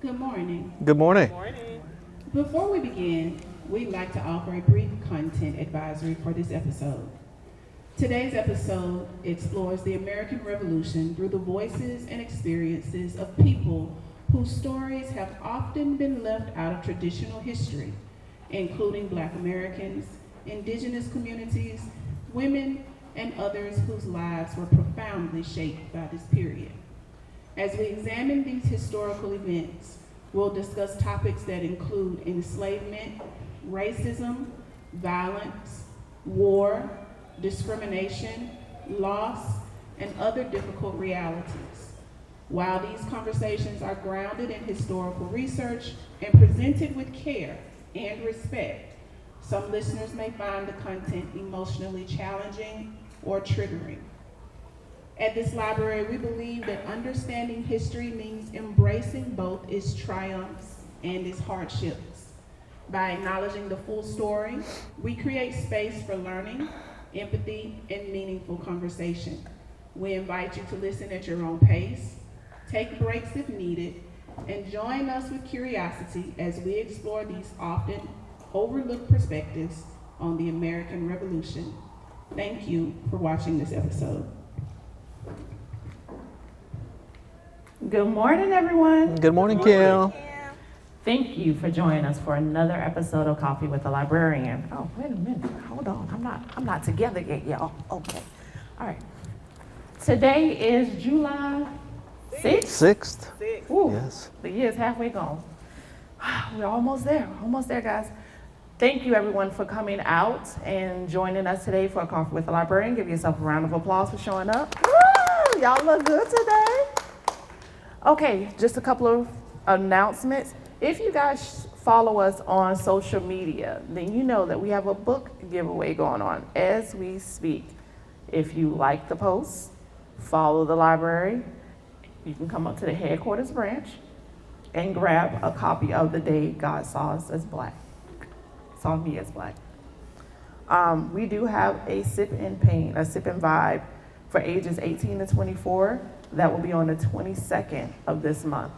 Good morning. Good morning. Good morning. Before we begin, we'd like to offer a brief content advisory for this episode. Today's episode explores the American Revolution through the voices and experiences of people whose stories have often been left out of traditional history, including Black Americans, indigenous communities, women, and others whose lives were profoundly shaped by this period. As we examine these historical events, we'll discuss topics that include enslavement, racism, violence, war, discrimination, loss, and other difficult realities. While these conversations are grounded in historical research and presented with care and respect, some listeners may find the content emotionally challenging or triggering. At this library, we believe that understanding history means embracing both its triumphs and its hardships. By acknowledging the full story, we create space for learning, empathy, and meaningful conversation. We invite you to listen at your own pace, take breaks if needed, and join us with curiosity as we explore these often overlooked perspectives on the American Revolution. Thank you for watching this episode. Good morning, everyone. Good morning, Kim. Thank you for joining us for another episode of Coffee with the Librarian. Oh, wait a minute. Hold on. I'm not together yet, y'all. Okay. All right. Today is July 6th. Sixth. Ooh, Yes. the year is halfway gone. We're almost there. Almost there, guys. Thank you, everyone, for coming out and joining us today for Coffee with the Librarian. Give yourself a round of applause for showing up. Woo! Y'all look good today. Okay, just a couple of announcements. If you guys follow us on social media, then you know that we have a book giveaway going on as we speak. If you like the post, follow the library, you can come up to the headquarters branch and grab a copy of The Day God Saw Us as Black. Saw me as Black. We do have a sip and paint, a sip and vibe for ages 18 to 24. That will be on the 22nd of this month.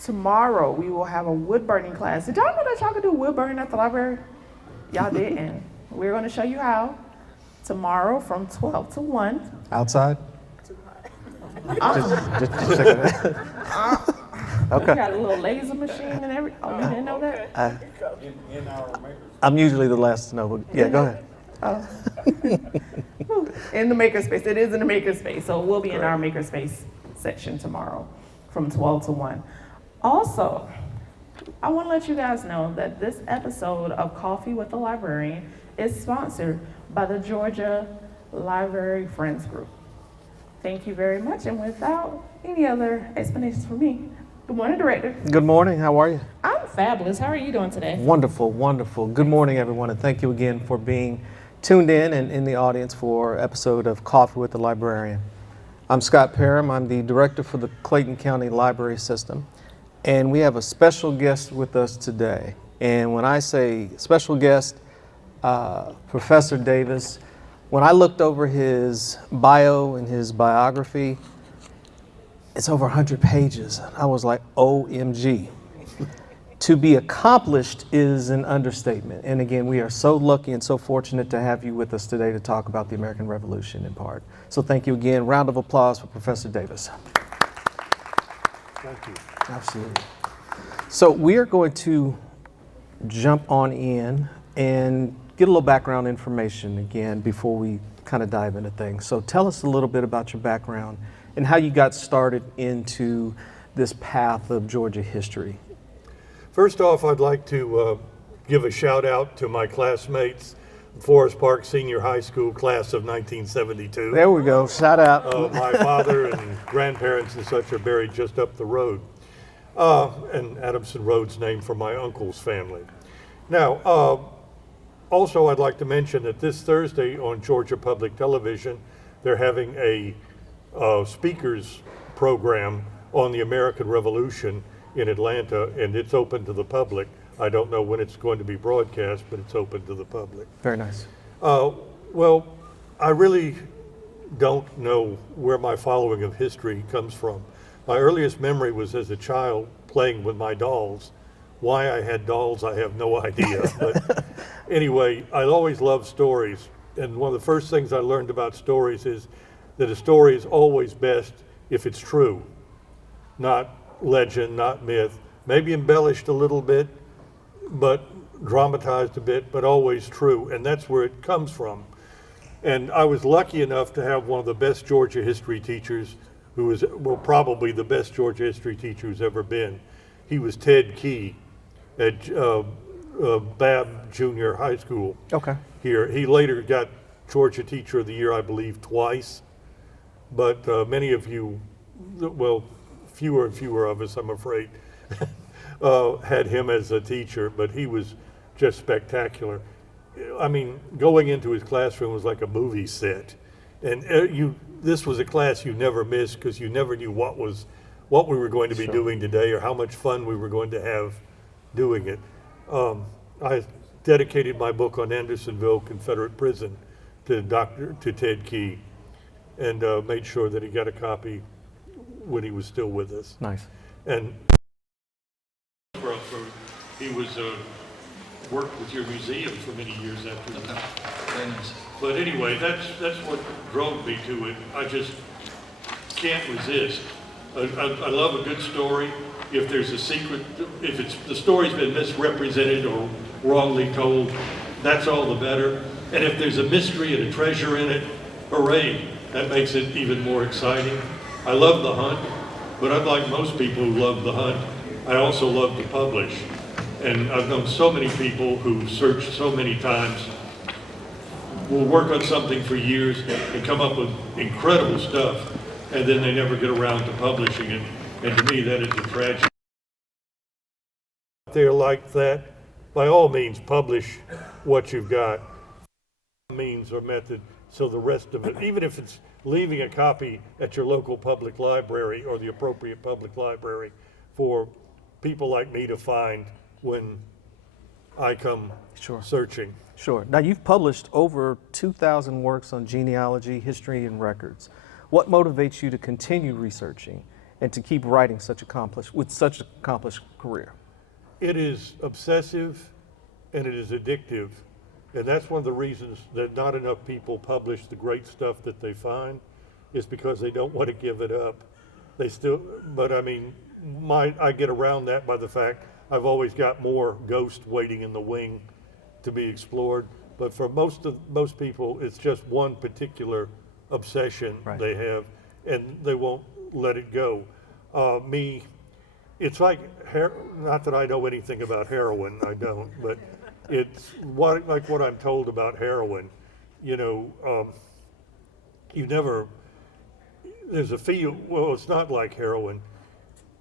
Tomorrow, we will have a wood burning class. Did y'all know that y'all could do wood burning at the library? Y'all didn't. We're going to show you how. Tomorrow from 12 to 1. Outside? Just a second. We Okay. got a little laser machine and everything. Oh, you didn't know that? I'm usually the last to know, but yeah, go ahead. In the makerspace. It is in the makerspace. So we'll be in our makerspace section tomorrow from 12 to 1. Also, I want to let you guys know that this episode of Coffee with the Librarian is sponsored by the Georgia Library Friends Group. Thank you very much. And without any other explanations from me, good morning, Director. Good morning. How are you? I'm fabulous. How are you doing today? Wonderful, wonderful. Good morning, everyone, and thank you again for being tuned in and in the audience for an episode of Coffee with the Librarian. I'm Scott Parham. I'm the director for the Clayton County Library System, and we have a special guest with us today. And when I say special guest, Professor Davis, when I looked over his bio and his biography, it's over 100 pages. I was like, OMG. To be accomplished is an understatement. And again, we are so lucky and so fortunate to have you with us today to talk about the American Revolution in part. So thank you again. Round of applause for Professor Davis. Thank you. Absolutely. So we are going to jump on in and get a little background information again before we kind of dive into things. So tell us a little bit about your background and how you got started into this path of Georgia history. First off, I'd like to give a shout out to my classmates, Forest Park Senior High School class of 1972. There we go. Shout out. My father and grandparents and such are buried just up the road. And Adamson Road's named for my uncle's family. Now, also I'd like to mention that this Thursday on Georgia Public Television, they're having a speakers program on the American Revolution in Atlanta, and it's open to the public. I don't know when it's going to be broadcast, but it's open to the public. Very nice. Well, I really don't know where my following of history comes from. My earliest memory was as a child playing with my dolls. Why I had dolls, I have no idea. But anyway, I always loved stories. And one of the first things I learned about stories is that a story is always best if it's true, not legend, not myth, maybe embellished a little bit, but dramatized a bit, but always true. And that's where it comes from. And I was lucky enough to have one of the best Georgia history teachers, who was, well, probably the best Georgia history teacher who's ever been. He was Ted Key at Babb Junior High School Okay. here. He later got Georgia Teacher of the Year, I believe, twice. But many of you, well, fewer and fewer of us, I'm afraid, had him as a teacher, but he was just spectacular. I mean, going into his classroom was like a movie set. And this was a class you never missed because you never knew what we were going to be doing today or how much fun we were going to have doing it. I dedicated my book on Andersonville Confederate Prison to Ted Key, and made sure that he got a copy when he was still with us. Nice. And he was worked with your museum for many years after that. Very nice. But anyway, that's what drove me to it. I just can't resist. I love a good story. If there's a secret, if the story's been misrepresented or wrongly told, that's all the better. And if there's a mystery and a treasure in it, hooray, that makes it even more exciting. I love the hunt, but unlike most people who love the hunt, I also love to publish. And I've known so many people who searched so many times, will work on something for years and come up with incredible stuff, and then they never get around to publishing it. And to me, that is a tragedy. They're like that. By all means, publish what you've got. Means or method, so the rest of it, even if it's leaving a copy at your local public library or the appropriate public library for people like me to find when I come searching. Sure. Now, you've published over 2,000 works on genealogy, history, and records. What motivates you to continue researching and to keep writing with such an accomplished career? It is obsessive and it is addictive. And that's one of the reasons that not enough people publish the great stuff that they find, is because they don't want to give it up. They still, but I mean, I get around that by the fact I've always got more ghosts waiting in the wing to be explored. But for most people, it's just one particular obsession they have, and they won't let it go. Me, it's like, not that I know anything about heroin, I don't, but it's like what I'm told about heroin. You know, there's a feel, well, it's not like heroin.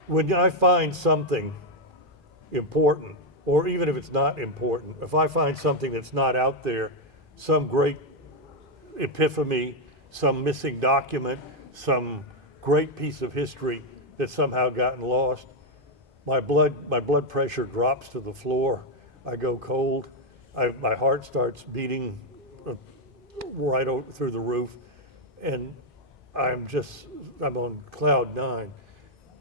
When I find something important, or even if it's not important, if I find something that's not out there, some great epiphany, some missing document, some great piece of history that's somehow gotten lost, my blood pressure drops to the floor. I go cold. My heart starts beating right through the roof, and I'm on cloud nine.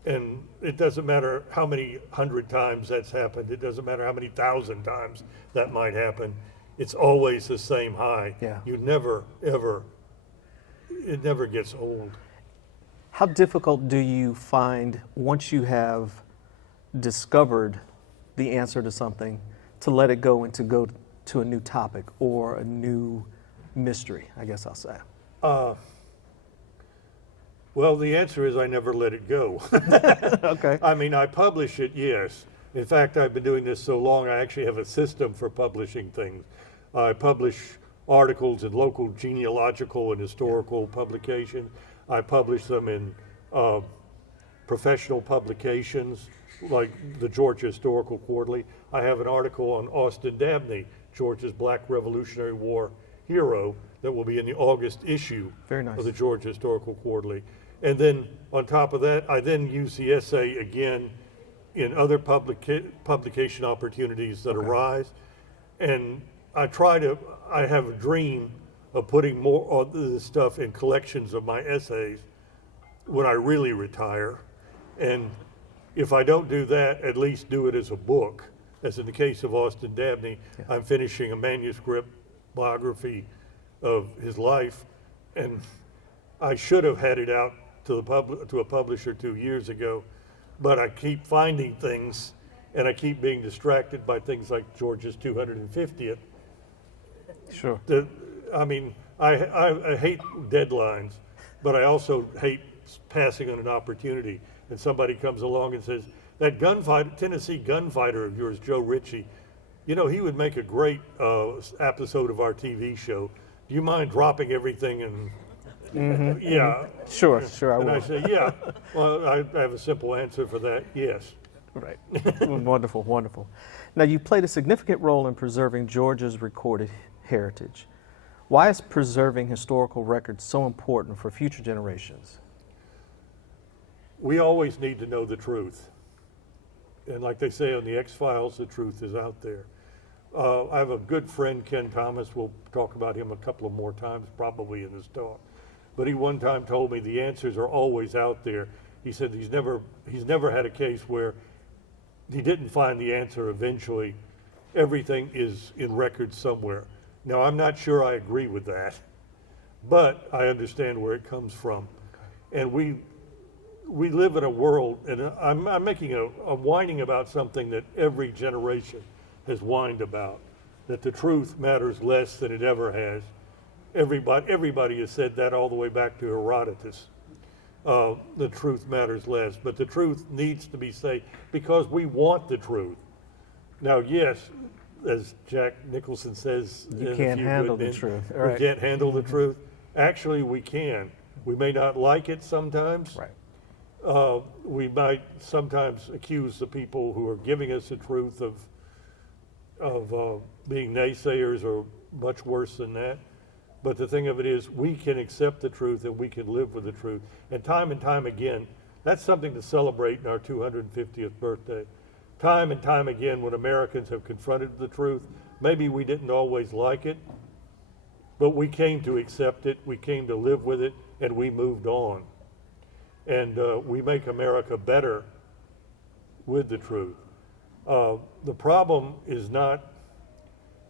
And it doesn't matter how many 100 times that's happened. It doesn't matter how many 1,000 times that might happen. It's always the same high. Yeah. You never, ever, it never gets old. How difficult do you find, once you have discovered the answer to something, to let it go and to go to a new topic or a new mystery, I guess I'll say? Well, the answer is I never let it go. Okay. I mean, I publish it, yes. In fact, I've been doing this so long, I actually have a system for publishing things. I publish articles in local genealogical and historical publications. I publish them in professional publications, like the Georgia Historical Quarterly. I have an article on Austin Dabney, Georgia's Black Revolutionary War hero, that will be in the August issue of the Georgia Historical Quarterly. And then on top of that, I then use the essay again in other publication opportunities that arise. And I have a dream of putting more of this stuff in collections of my essays when I really retire. And if I don't do that, at least do it as a book. As in the case of Austin Dabney, I'm finishing a manuscript biography of his life, and I should have had it out to a publisher 2 years ago, but I keep finding things, and I keep being distracted by things like George's 250th. Sure. I hate deadlines, but I also hate passing on an opportunity. And somebody comes along and says, that Tennessee gunfighter of yours, Joe Ritchie, he would make a great episode of our TV show. Do you mind dropping everything and yeah. Sure, I And will. I say, yeah. Well, I have a simple answer for that, yes. Right. Wonderful, wonderful. Now, you played a significant role in preserving Georgia's recorded heritage. Why is preserving historical records so important for future generations? We always need to know the truth. And like they say on the X-Files, the truth is out there. I have a good friend, Ken Thomas. We'll talk about him a couple of more times, probably in this talk. But he one time told me the answers are always out there. He said he's never had a case where he didn't find the answer eventually. Everything is in records somewhere. Now, I'm not sure I agree with that, but I understand where it comes from. And we live in a world, and I'm whining about something that every generation has whined about, that the truth matters less than it ever has. Everybody has said that all the way back to Herodotus. The truth matters less, but the truth needs to be said because we want the truth. Now, yes, as Jack Nicholson says, You can't handle the truth. All We right. can't handle the truth. Actually, we can. We may not like it sometimes. Right. We might sometimes accuse the people who are giving us the truth of being naysayers or much worse than that. But the thing of it is, we can accept the truth and we can live with the truth. And time again, that's something to celebrate in our 250th birthday. Time and time again, when Americans have confronted the truth, maybe we didn't always like it, but we came to accept it, we came to live with it, and we moved on. And we make America better with the truth. The problem is not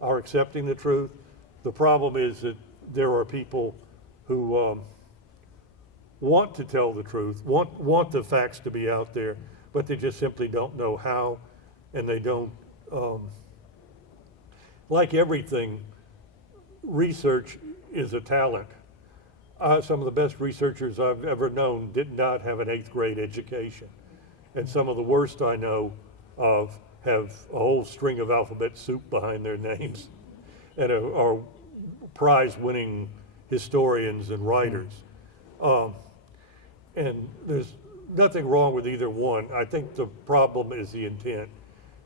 our accepting the truth. The problem is that there are people who want to tell the truth, want the facts to be out there, but they just simply don't know how, and they don't. Like everything, research is a talent. Some of the best researchers I've ever known did not have an 8th grade education. And some of the worst I know of have a whole string of alphabet soup behind their names and are prize-winning historians and writers. And there's nothing wrong with either one. I think the problem is the intent.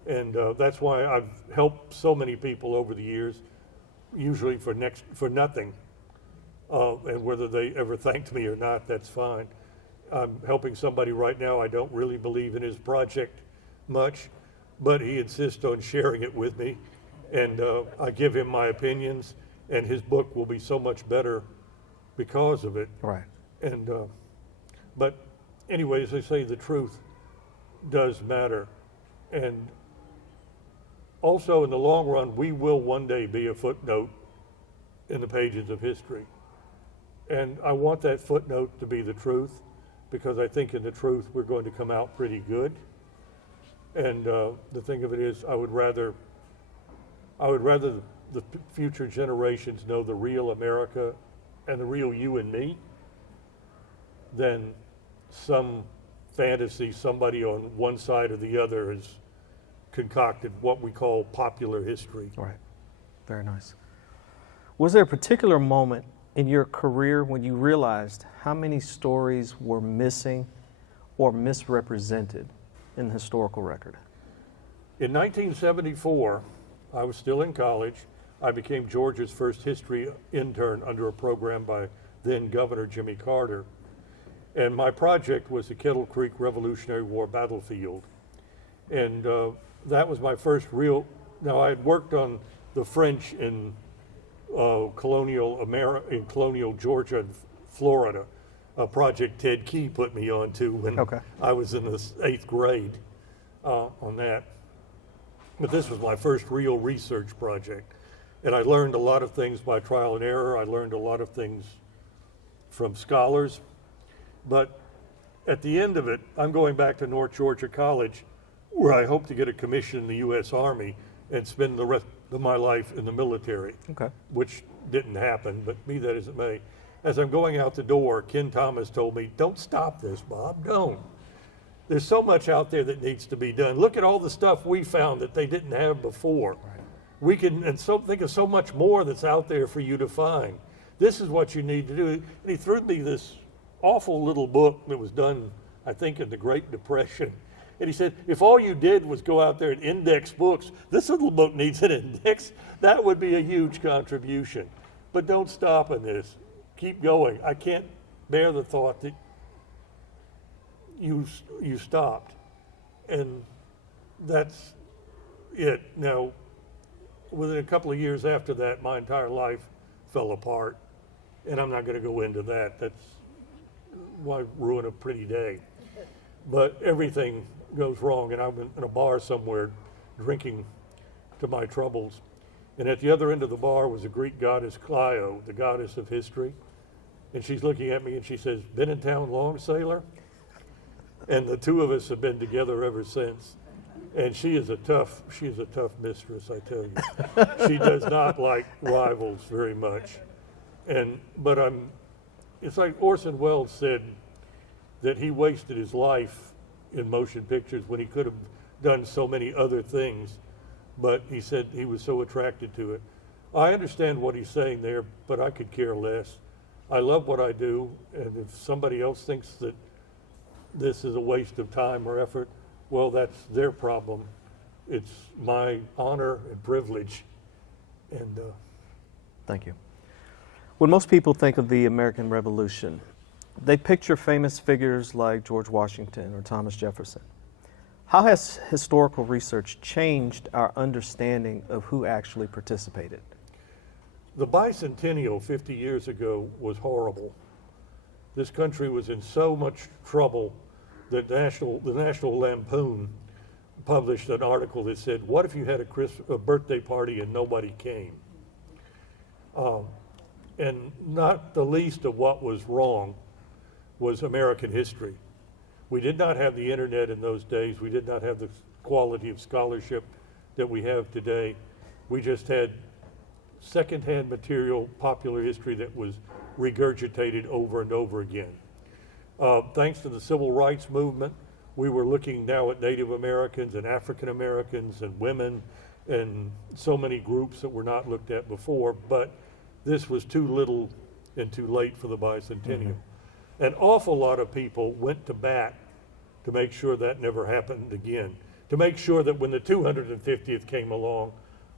And that's why I've helped so many people over the years, usually for nothing. And whether they ever thanked me or not, that's fine. I'm helping somebody right now. I don't really believe in his project much, but he insists on sharing it with me. And I give him my opinions, and his book will be so much better because of it. Right. And but anyway, as I say, the truth does matter. And also, in the long run, we will one day be a footnote in the pages of history. And I want that footnote to be the truth, because I think in the truth we're going to come out pretty good. And the thing of it is, I would rather the future generations know the real America and the real you and me than some fantasy somebody on one side or the other has concocted, what we call popular history. Right. Very nice. Was there a particular moment in your career when you realized how many stories were missing or misrepresented in the historical record? In 1974, I was still in college. I became Georgia's first history intern under a program by then Governor Jimmy Carter. And my project was the Kettle Creek Revolutionary War battlefield. And that was my first real, now I had worked on the French in colonial Georgia and Florida a project Ted Key put me on to when Okay. I was in the 8th grade on that. But this was my first real research project. And I learned a lot of things by trial and error. I learned a lot of things from scholars. But at the end of it, I'm going back to North Georgia College, where I hope to get a commission in the U.S. Army and spend the rest of my life in the military, Okay. which didn't happen, but be that as it may. As I'm going out the door, Ken Thomas told me, "Don't stop this, Bob, don't. There's so much out there that needs to be done. Look at all the stuff we found that they didn't have before. We can, and so think of so much more that's out there for you to find. This is what you need to do." And he threw me this awful little book that was done, I think, in the Great Depression. And he said, if all you did was go out there and index books, this little book needs an index. That would be a huge contribution. But don't stop in this. Keep going. I can't bear the thought that you stopped. And that's it. Now, within a couple of years after that, my entire life fell apart. And I'm not going to go into that. That's why ruin a pretty day. But everything goes wrong, and I'm in a bar somewhere drinking to my troubles. And at the other end of the bar was a Greek goddess, Clio, the goddess of history. And she's looking at me and she says, "Been in town long, sailor?" And the two of us have been together ever since. And she is a tough mistress, I tell you. She does not like rivals very much. But it's like Orson Welles said, that he wasted his life in motion pictures when he could have done so many other things, but he said he was so attracted to it. I understand what he's saying there, but I could care less. I love what I do, and if somebody else thinks that this is a waste of time or effort, well, that's their problem. It's my honor and privilege. And Thank you. When most people think of the American Revolution, they picture famous figures like George Washington or Thomas Jefferson. How has historical research changed our understanding of who actually participated? The bicentennial 50 years ago was horrible. This country was in so much trouble that the National Lampoon published an article that said, "What if you had a birthday party and nobody came?" And not the least of what was wrong was American history. We did not have the internet in those days. We did not have the quality of scholarship that we have today. We just had secondhand material, popular history that was regurgitated over and over again. Thanks to the civil rights movement, we were looking now at Native Americans and African Americans and women and so many groups that were not looked at before, but this was too little and too late for the bicentennial. An awful lot of people went to bat to make sure that never happened again, to make sure that when the 250th came along,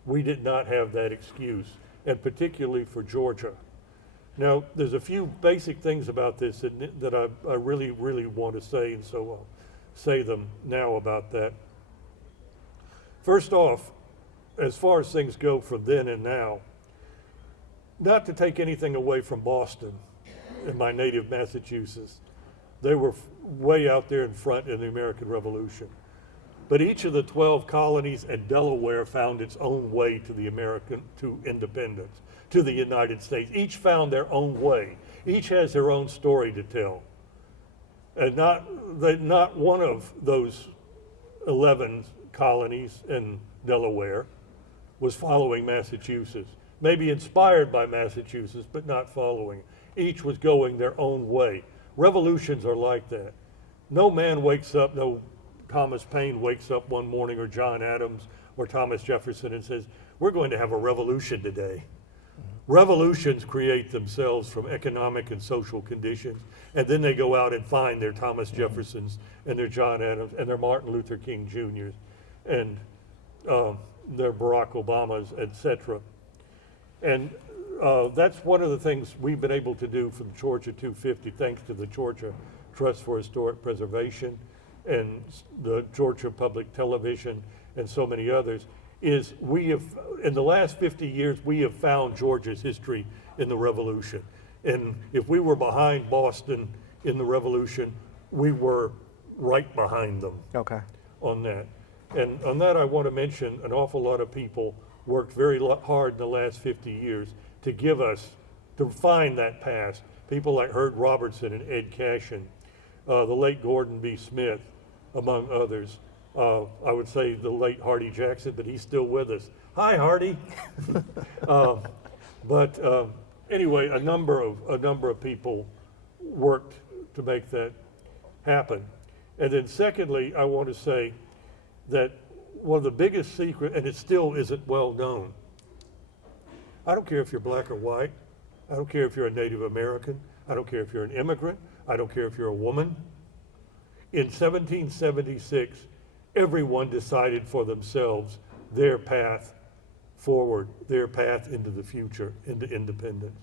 we did not have that excuse, and particularly for Georgia. Now, there's a few basic things about this that I really, really want to say, and so I'll say them now about that. First off, as far as things go from then and now, not to take anything away from Boston in my native Massachusetts, they were way out there in front in the American Revolution. But each of the 12 colonies and Delaware found its own way to independence, to the United States. Each found their own way. Each has their own story to tell. And not one of those 11 colonies in Delaware was following Massachusetts. Maybe inspired by Massachusetts, but not following. Each was going their own way. Revolutions are like that. No man wakes up, no Thomas Paine wakes up one morning, or John Adams, or Thomas Jefferson, and says, "We're going to have a revolution today." Revolutions create themselves from economic and social conditions, and then they go out and find their Thomas Jeffersons and their John Adams and their Martin Luther King Jr.'s and their Barack Obamas, etc. And that's one of the things we've been able to do from Georgia 250, thanks to the Georgia Trust for Historic Preservation and the Georgia Public Television and so many others, is we have, in the last 50 years, we have found Georgia's history in the Revolution. And if we were behind Boston in the Revolution, we were right behind them Okay. on that. And on that, I want to mention an awful lot of people worked very hard in the last 50 years to to find that past. People like Herb Robertson and Ed Cashin, the late Gordon B. Smith, among others. I would say the late Hardy Jackson, but he's still with us. Hi, Hardy. But anyway, a number of people worked to make that happen. And then secondly, I want to say that one of the biggest secrets, and it still isn't well known, I don't care if you're black or white, I don't care if you're a Native American, I don't care if you're an immigrant, I don't care if you're a woman. In 1776, everyone decided for themselves their path forward, their path into the future, into independence.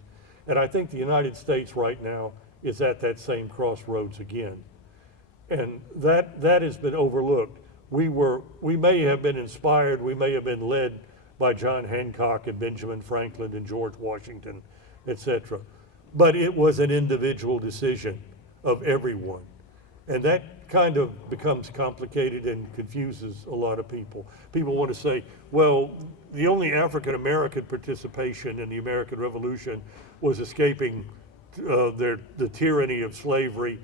And I think the United States right now is at that same crossroads again. And that has been overlooked. We may have been inspired, we may have been led by John Hancock and Benjamin Franklin and George Washington, etc. But it was an individual decision of everyone. And that kind of becomes complicated and confuses a lot of people. People want to say, well, the only African American participation in the American Revolution was escaping the tyranny of slavery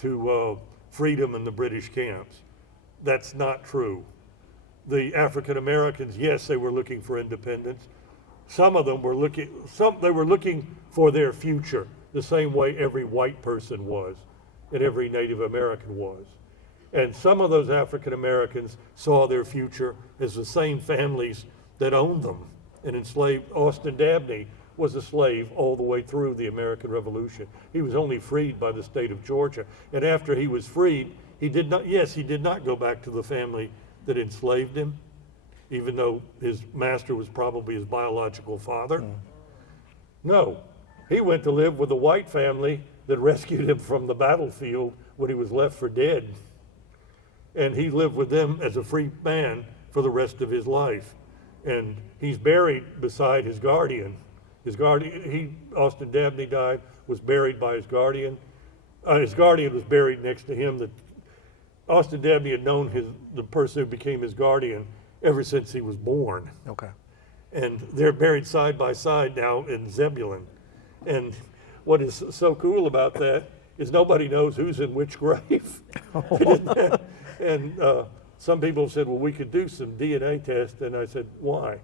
to freedom in the British camps. That's not true. The African Americans, yes, they were looking for independence. Some of them were looking for their future, the same way every white person was and every Native American was. And some of those African Americans saw their future as the same families that owned them and enslaved. Austin Dabney was a slave all the way through the American Revolution. He was only freed by the state of Georgia. And after he was freed, he did not go back to the family that enslaved him, even though his master was probably his biological father. No, he went to live with a white family that rescued him from the battlefield when he was left for dead. And he lived with them as a free man for the rest of his life. And he's buried beside his guardian. Austin Dabney died, was buried by his guardian. His guardian was buried next to him. Austin Dabney had known the person who became his guardian ever since he was born. Okay. And they're buried side by side now in Zebulon. And what is so cool about that is nobody knows who's in which grave. And some people said, well, we could do some DNA tests. And I said, why?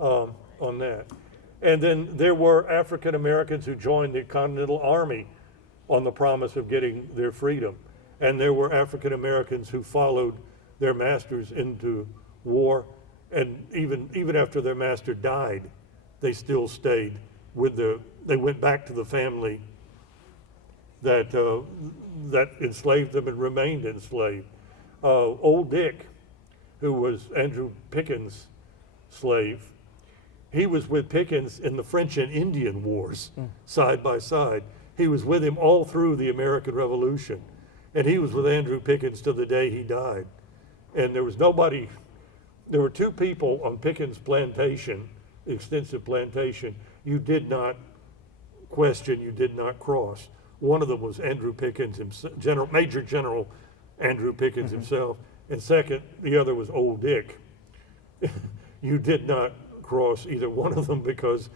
On that. And then there were African Americans who joined the Continental Army on the promise of getting their freedom. And there were African Americans who followed their masters into war. And even after their master died, they still stayed they went back to the family that enslaved them and remained enslaved. Old Dick, who was Andrew Pickens' slave, he was with Pickens in the French and Indian Wars, side by side. He was with him all through the American Revolution. And he was with Andrew Pickens to the day he died. And there were two people on Pickens' plantation, extensive plantation, you did not question, you did not cross. One of them was Andrew Pickens himself, Major General Andrew Pickens himself, and second, the other was Old Dick. You did not cross either one of them because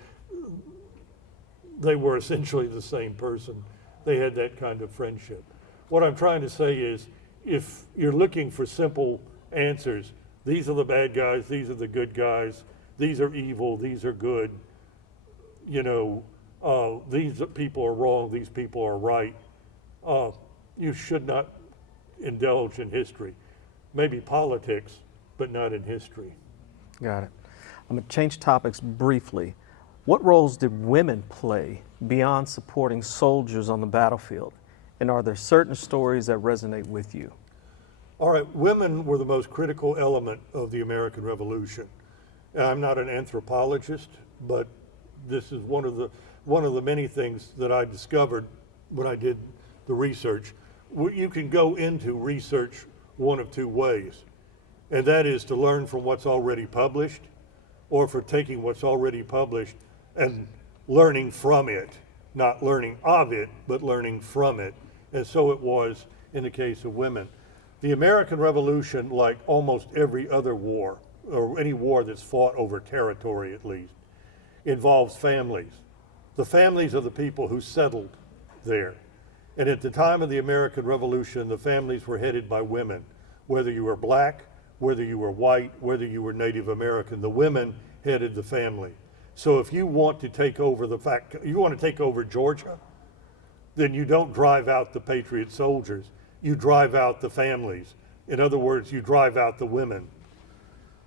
they were essentially the same person. They had that kind of friendship. What I'm trying to say is, if you're looking for simple answers, these are the bad guys, these are the good guys, these are evil, these are good, these people are wrong, these people are right. You should not indulge in history. Maybe politics, but not in history. Got it. I'm going to change topics briefly. What roles did women play beyond supporting soldiers on the battlefield? And are there certain stories that resonate with you? All right, women were the most critical element of the American Revolution. I'm not an anthropologist, but this is one of the many things that I discovered when I did the research. You can go into research one of two ways, and that is to learn from what's already published, or for taking what's already published and learning from it not learning of it, but learning from it. And so it was in the case of women. The American Revolution, like almost every other war, or any war that's fought over territory at least, involves families. The families of the people who settled there. And at the time of the American Revolution, the families were headed by women. Whether you were black, whether you were white, whether you were Native American, the women headed the family. So if you want to take over you want to take over Georgia, then you don't drive out the Patriot soldiers. You drive out the families. In other words, you drive out the women.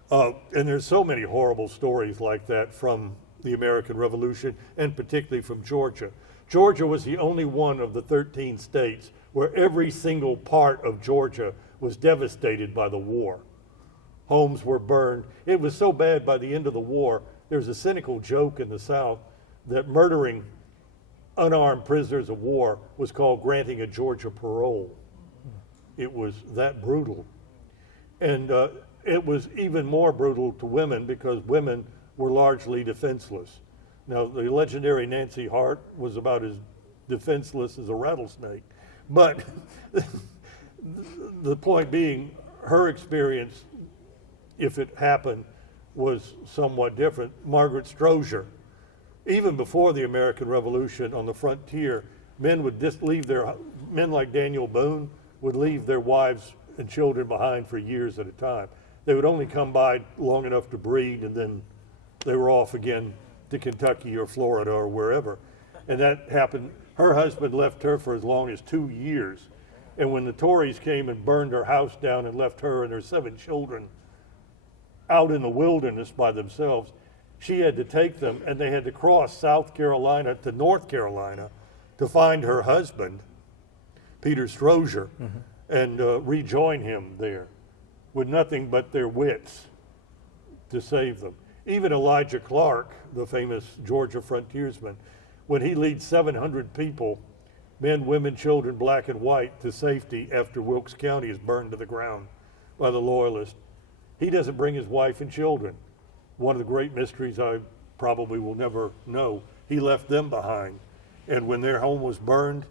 And there's so many horrible stories like that from the American Revolution, and particularly from Georgia. Georgia was the only one of the 13 states where every single part of Georgia was devastated by the war. Homes were burned. It was so bad by the end of the war, there's a cynical joke in the South that murdering unarmed prisoners of war was called granting a Georgia parole. It was that brutal. And it was even more brutal to women because women were largely defenseless. Now, the legendary Nancy Hart was about as defenseless as a rattlesnake. But the point being, her experience, if it happened, was somewhat different. Margaret Strozier, even before the American Revolution on the frontier, men would just men like Daniel Boone would leave their wives and children behind for years at a time. They would only come by long enough to breed, and then they were off again to Kentucky or Florida or wherever. And that happened. Her husband left her for as long as 2 years. And when the Tories came and burned her house down and left her and her 7 children out in the wilderness by themselves, she had to take them, and they had to cross South Carolina to North Carolina to find her husband, Peter Strozier, and rejoin him there with nothing but their wits to save them. Even Elijah Clark, the famous Georgia frontiersman, when he leads 700 people, men, women, children, black and white, to safety after Wilkes County is burned to the ground by the Loyalists, he doesn't bring his wife and children. One of the great mysteries I probably will never know. He left them behind. And when their home was burned,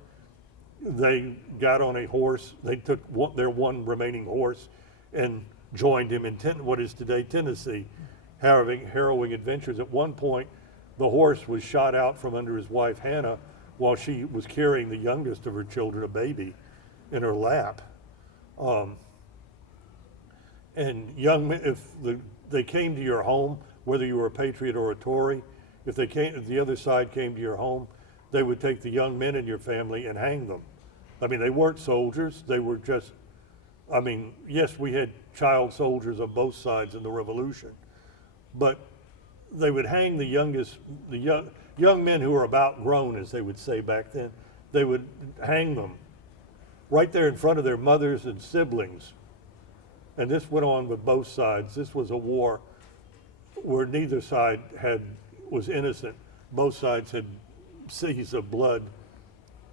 they got on a horse. They took their one remaining horse and joined him in what is today Tennessee, having harrowing adventures. At one point, the horse was shot out from under his wife Hannah while she was carrying the youngest of her children, a baby, in her lap. And young men, they came to your home, whether you were a patriot or a Tory, if the other side came to your home, they would take the young men in your family and hang them. I mean, they weren't soldiers. They were just, yes, we had child soldiers on both sides in the Revolution, but they would hang the young men who were about grown, as they would say back then. They would hang them right there in front of their mothers and siblings. And this went on with both sides. This was a war where neither side was innocent. Both sides had seas of blood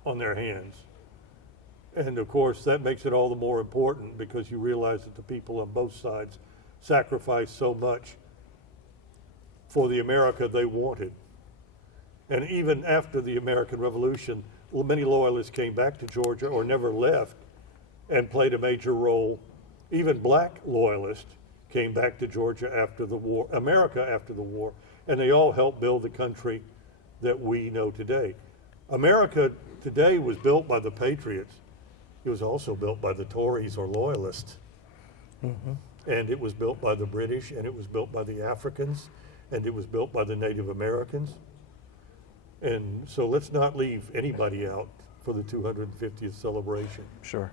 on their hands. And of course, that makes it all the more important because you realize that the people on both sides sacrificed so much for the America they wanted. And even after the American Revolution, many Loyalists came back to Georgia or never left and played a major role. Even black Loyalists came back to Georgia after the war, America after the war, and they all helped build the country that we know today. America today was built by the Patriots. It was also built by the Tories or Loyalists. And it was built by the British, and it was built by the Africans, and it was built by the Native Americans. And so let's not leave anybody out for the 250th celebration. Sure.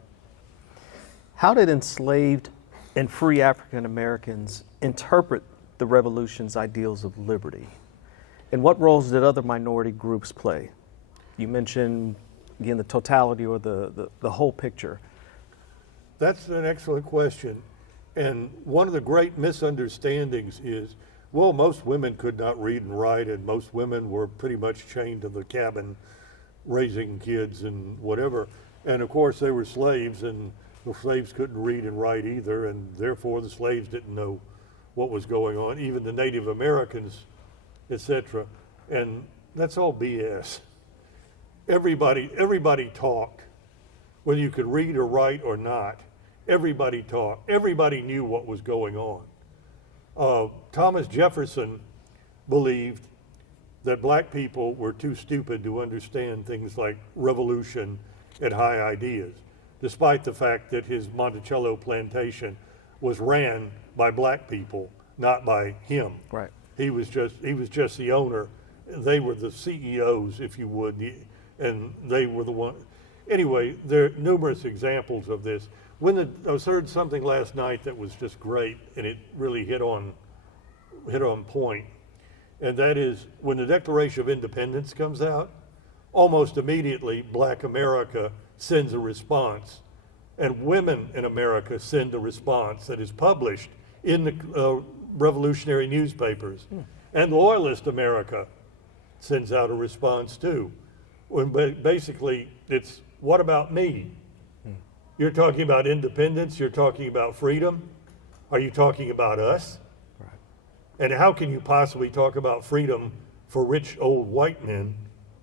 How did enslaved and free African Americans interpret the Revolution's ideals of liberty? And what roles did other minority groups play? You mentioned, again, the totality or the whole picture. That's an excellent question. And one of the great misunderstandings is, well, most women could not read and write, and most women were pretty much chained to the cabin raising kids and whatever. And of course, they were slaves, and the slaves couldn't read and write either, and therefore the slaves didn't know what was going on, even the Native Americans, etc. And that's all BS. everybody talked, whether you could read or write or not. Everybody talked. Everybody knew what was going on. Thomas Jefferson believed that black people were too stupid to understand things like revolution and high ideas, despite the fact that his Monticello plantation was ran by black people, not by him. Right. He was just the owner. They were the CEOs, if you would, and they were the one. Anyway, there are numerous examples of this. I heard something last night that was just great, and it really hit on point, and that is when the Declaration of Independence comes out, almost immediately Black America sends a response, and women in America send a response that is published in the revolutionary newspapers, and Loyalist America sends out a response too. When basically it's, what about me? You're talking about independence, you're talking about freedom. Are you talking about us? Right. And how can you possibly talk about freedom for rich old white men,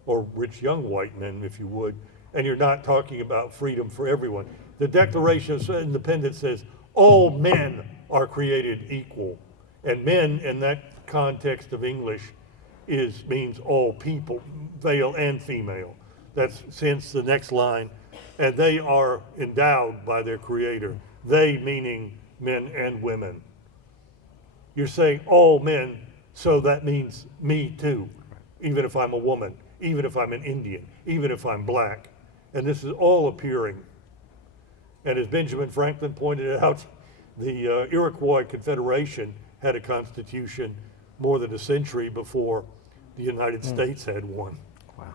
or rich young white men, if you would, and you're not talking about freedom for everyone? The Declaration of Independence says all men are created equal. And men, in that context of English, means all people, male and female. That's since the next line. And they are endowed by their Creator. They meaning men and women. You're saying all men, so that means me too, even if I'm a woman, even if I'm an Indian, even if I'm black. And this is all appearing. And as Benjamin Franklin pointed out, the Iroquois Confederation had a constitution more than a century before the United States had one. Wow.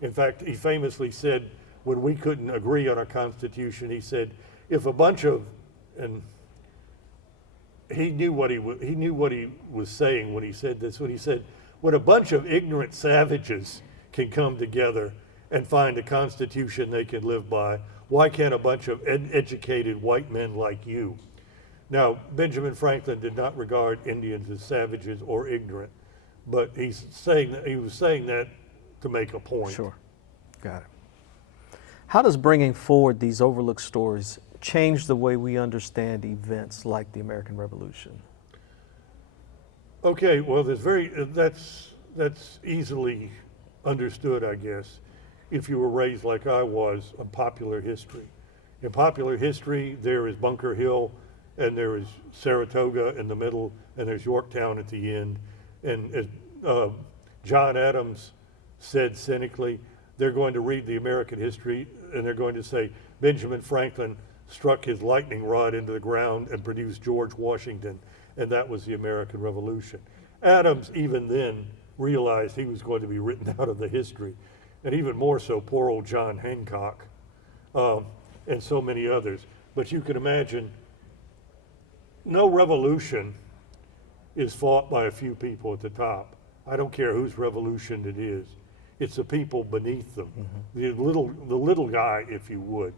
In fact, he famously said, when we couldn't agree on a constitution, he said, if a bunch of, and he knew what he was saying when he said this, when he said, when a bunch of ignorant savages can come together and find a constitution they can live by, why can't a bunch of educated white men like you? Now, Benjamin Franklin did not regard Indians as savages or ignorant, but he was saying that to make a point. Sure. Got it. How does bringing forward these overlooked stories change the way we understand events like the American Revolution? Okay, well, that's easily understood, I guess, if you were raised like I was on popular history. In popular history, there is Bunker Hill, and there is Saratoga in the middle, and there's Yorktown at the end. And as John Adams said cynically, they're going to read the American history, and they're going to say, Benjamin Franklin struck his lightning rod into the ground and produced George Washington, and that was the American Revolution. Adams, even then, realized he was going to be written out of the history, and even more so, poor old John Hancock, and so many others. But you can imagine, no revolution is fought by a few people at the top. I don't care whose revolution it is. It's the people beneath them, the little guy, if you would.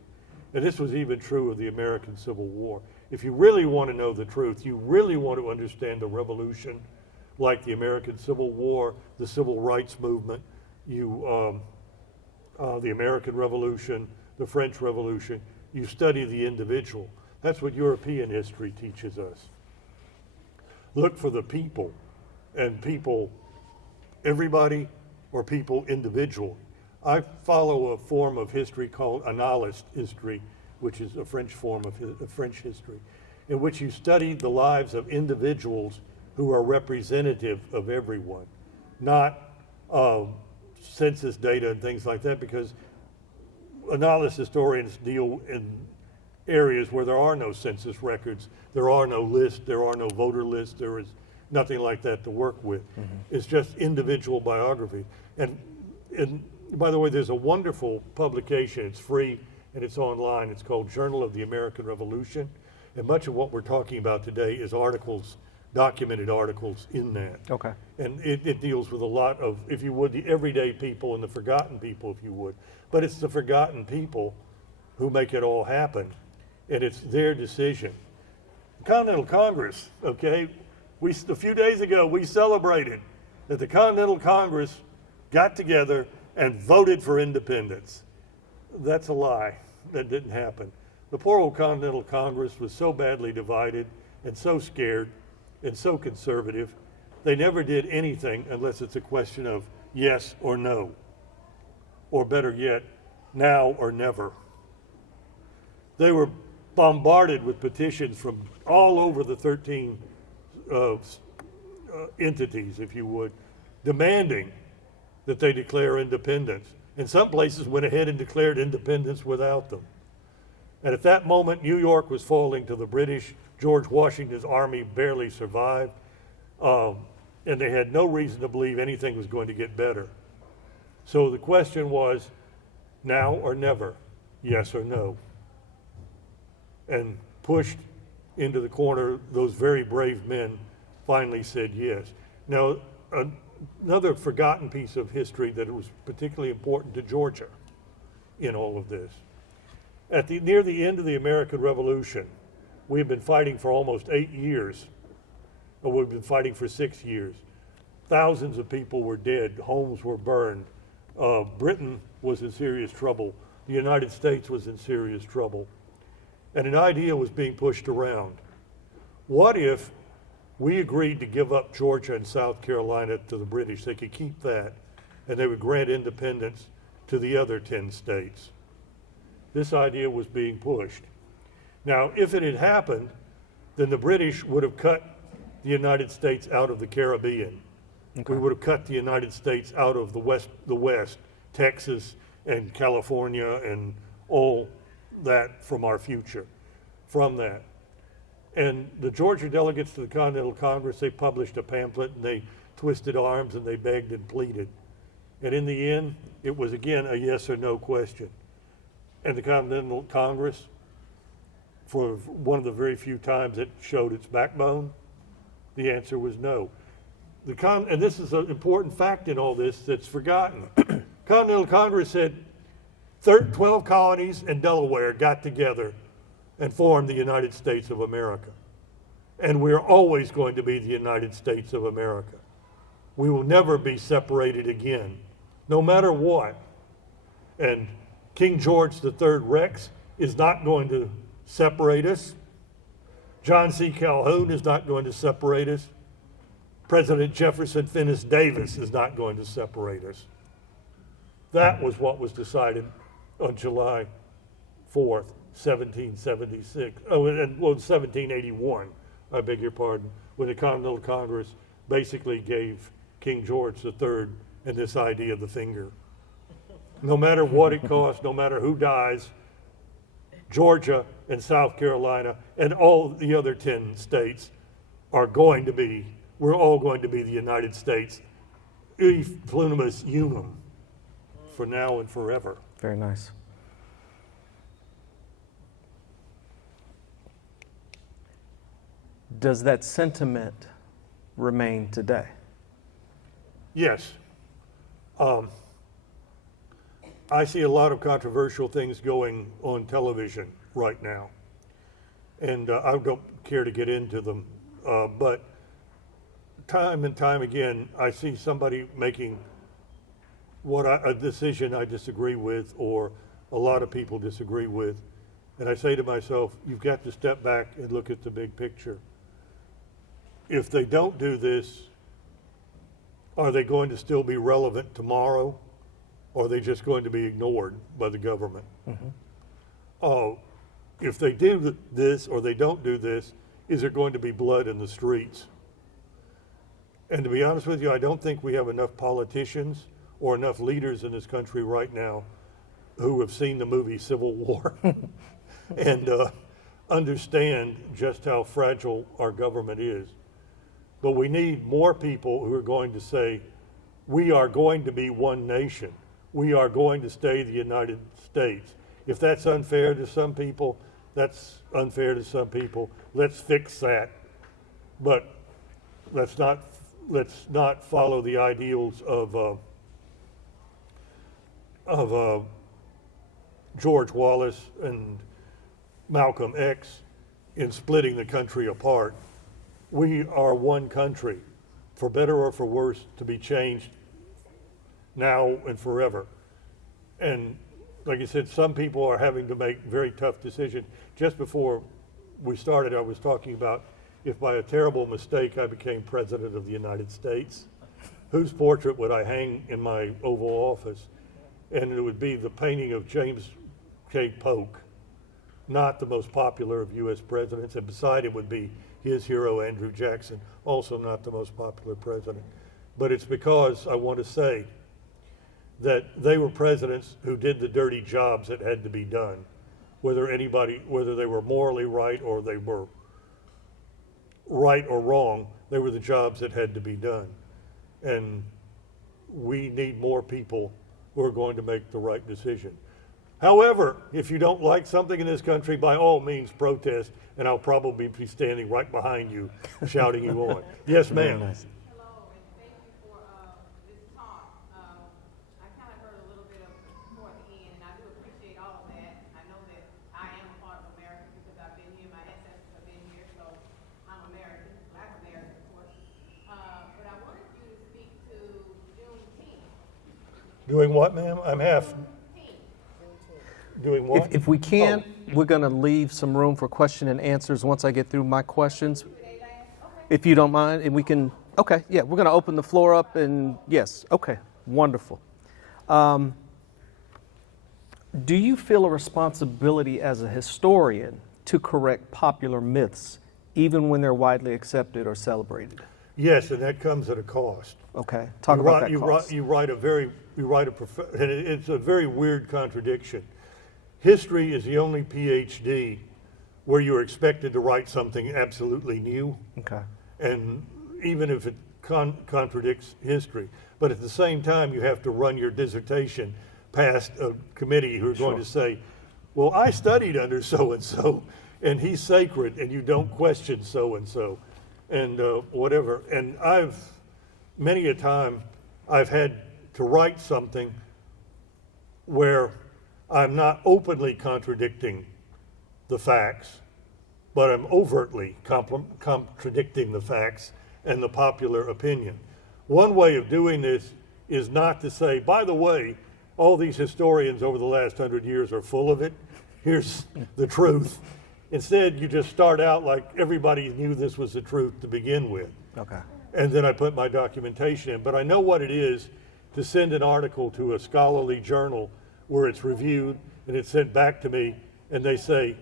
And this was even true of the American Civil War. If you really want to know the truth, you really want to understand the revolution, like the American Civil War, the Civil Rights Movement, the American Revolution, the French Revolution, you study the individual. That's what European history teaches us. Look for the people, and people, everybody, or people individually. I follow a form of history called annalist history, which is a French form of French history, in which you study the lives of individuals who are representative of everyone, not census data and things like that, because annalist historians deal in areas where there are no census records, there are no lists, there are no voter lists, there is nothing like that to work with. It's just individual biography. And by the way, there's a wonderful publication, it's free and it's online, it's called Journal of the American Revolution. And much of what we're talking about today is articles, documented articles in that. Okay. And it deals with a lot of, if you would, the everyday people and the forgotten people, if you would. But it's the forgotten people who make it all happen. And it's their decision. Continental Congress, okay, a few days ago we celebrated that the Continental Congress got together and voted for independence. That's a lie. That didn't happen. The poor old Continental Congress was so badly divided and so scared and so conservative, they never did anything unless it's a question of yes or no, or better yet, now or never. They were bombarded with petitions from all over the 13 entities, if you would, demanding that they declare independence. And some places went ahead and declared independence without them. And at that moment, New York was falling to the British. George Washington's army barely survived, and they had no reason to believe anything was going to get better. So the question was, now or never, yes or no? And pushed into the corner, those very brave men finally said yes. Now, another forgotten piece of history that was particularly important to Georgia in all of this. Near the end of the American Revolution, we had been fighting for almost 8 years, or we've been fighting for 6 years. Thousands of people were dead, homes were burned. Britain was in serious trouble. The United States was in serious trouble. And an idea was being pushed around. What if we agreed to give up Georgia and South Carolina to the British? They could keep that, and they would grant independence to the other 10 states. This idea was being pushed. Now, if it had happened, then the British would have cut the United States out of the Caribbean. Okay. We would have cut the United States out of the West, Texas and California and all that from our future, from that. And the Georgia delegates to the Continental Congress, they published a pamphlet and they twisted arms and they begged and pleaded. And in the end, it was again a yes or no question. And the Continental Congress, for one of the very few times it showed its backbone, the answer was no. And this is an important fact in all this that's forgotten. Continental Congress said 12 colonies and Delaware got together and formed the United States of America. And we're always going to be the United States of America. We will never be separated again, no matter what. And King George III Rex is not going to separate us. John C. Calhoun is not going to separate us. President Jefferson Finis Davis is not going to separate us. That was what was decided on July 4th, 1776. 1781, I beg your pardon, when the Continental Congress basically gave King George III and this idea of the finger. No matter what it costs, no matter who dies, Georgia and South Carolina and all the other 10 states are going to be, we're all going to be the United States, e plurimis unum, for now and forever. Very nice. Does that sentiment remain today? Yes. I see a lot of controversial things going on television right now, and I don't care to get into them, but time and time again, I see somebody making a decision I disagree with, or a lot of people disagree with, and I say to myself, you've got to step back and look at the big picture. If they don't do this, are they going to still be relevant tomorrow? Or are they just going to be ignored by the government? Mm-hmm. If they do this or they don't do this, is there going to be blood in the streets? And to be honest with you, I don't think we have enough politicians or enough leaders in this country right now who have seen the movie Civil War and understand just how fragile our government is. But we need more people who are going to say, we are going to be one nation. We are going to stay the United States. If that's unfair to some people, that's unfair to some people. Let's fix that. But let's not follow the ideals of George Wallace and Malcolm X in splitting the country apart. We are one country, for better or for worse, to be changed now and forever. And like I said, some people are having to make very tough decisions. Just before we started, I was talking about if by a terrible mistake I became president of the United States, whose portrait would I hang in my Oval Office? And it would be the painting of James K. Polk, not the most popular of U.S. presidents, and beside it would be his hero, Andrew Jackson, also not the most popular president. But it's because I want to say that they were presidents who did the dirty jobs that had to be done, whether they were morally right or they were right or wrong, they were the jobs that had to be done. And we need more people who are going to make the right decision. However, if you don't like something in this country, by all means protest, and I'll probably be standing right behind you, shouting you on. Yes, ma'am. Nice. Hello, and thank you for this talk. I kind of heard a little bit of toward the end, and I do appreciate all of that. I know that I am a part of America because I've been here, my ancestors have been here, so I'm American, Black American, of course. But I wanted you to speak to Juneteenth. Doing what, ma'am? I'm half. Doing what? If we can, we're going to leave some room for question and answers once I get through my questions. If you don't mind, and we can, okay, yeah, we're going to open the floor up and yes, okay, wonderful. Do you feel a responsibility as a historian to correct popular myths, even when they're widely accepted or celebrated? Yes, and that comes at a cost. Okay, talk about that You cost. write a and it's a very weird contradiction. History is the only PhD where you're expected to write something absolutely new, Okay. and even if it contradicts history. But at the same time, you have to run your dissertation past a committee who are going to say, well, I studied under so-and-so, and he's sacred, and you don't question so-and-so, and whatever. And many a time, I've had to write something where I'm not openly contradicting the facts, but I'm overtly contradicting the facts and the popular opinion. One way of doing this is not to say, by the way, all these historians over the last 100 years are full of it. Here's the truth. Instead, you just start out like everybody knew this was the truth to begin with. Okay. And then I put my documentation in. But I know what it is to send an article to a scholarly journal where it's reviewed and it's sent back to me, and they say,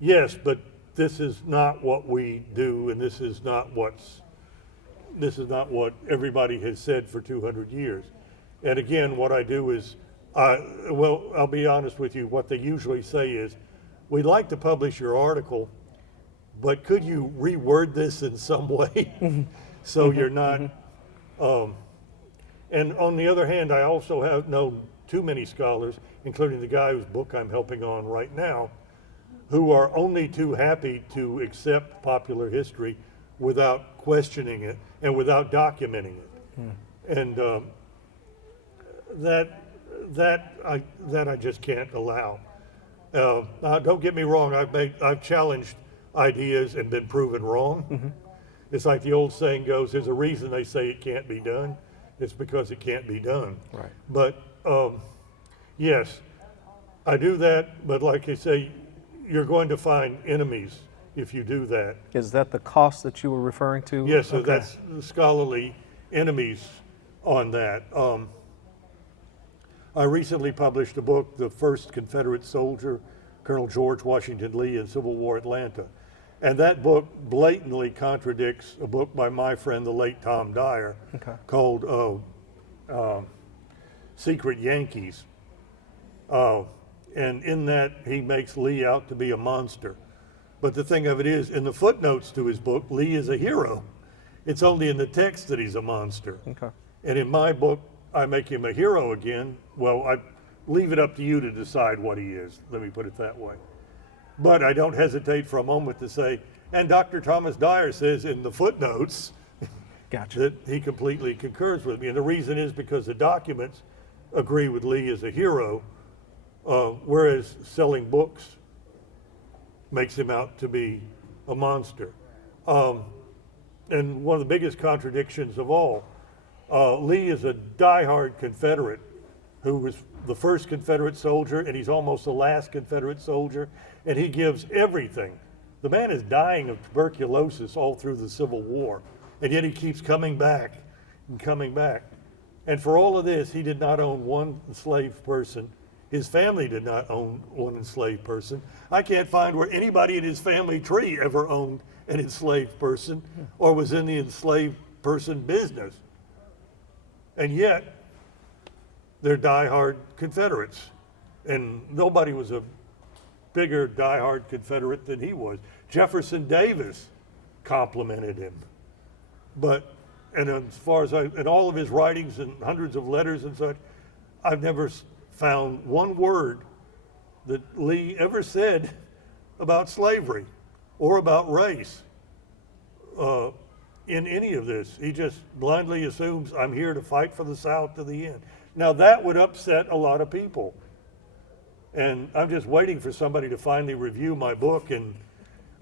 yes, but this is not what we do, and this is not what everybody has said for 200 years. And again, what I do is, I'll be honest with you, what they usually say is, we'd like to publish your article, but could you reword this in some way so you're not, and on the other hand, I also have known too many scholars, including the guy whose book I'm helping on right now, who are only too happy to accept popular history without questioning it and without documenting it. And that I just can't allow. Don't get me wrong, I've challenged ideas and been proven wrong. It's like the old saying goes, there's a reason they say it can't be done. It's because it can't be done. Right. But yes, I do that, but like I say, you're going to find enemies if you do that. Is that the cost that you were referring to? Yes, so Okay. that's the scholarly enemies on that. I recently published a book, The First Confederate Soldier, Colonel George Washington Lee in Civil War Atlanta. And that book blatantly contradicts a book by my friend, the late Tom Dyer, Okay. called Secret Yankees. And in that, he makes Lee out to be a monster. But the thing of it is, in the footnotes to his book, Lee is a hero. It's only in the text that he's a monster. Okay. And in my book, I make him a hero again. Well, I leave it up to you to decide what he is. Let me put it that way. But I don't hesitate for a moment to say, and Dr. Thomas Dyer says in the footnotes Gotcha. that he completely concurs with me. And the reason is because the documents agree with Lee as a hero, whereas selling books makes him out to be a monster. And one of the biggest contradictions of all, Lee is a diehard Confederate who was the first Confederate soldier, and he's almost the last Confederate soldier, and he gives everything. The man is dying of tuberculosis all through the Civil War, and yet he keeps coming back and coming back. And for all of this, he did not own one enslaved person. His family did not own one enslaved person. I can't find where anybody in his family tree ever owned an enslaved person or was in the enslaved person business. And yet, they're diehard Confederates. And nobody was a bigger diehard Confederate than he was. Jefferson Davis complimented him. But, and as far as in all of his writings and hundreds of letters and such, I've never found one word that Lee ever said about slavery or about race in any of this. He just blindly assumes, I'm here to fight for the South to the end. Now that would upset a lot of people. And I'm just waiting for somebody to finally review my book. And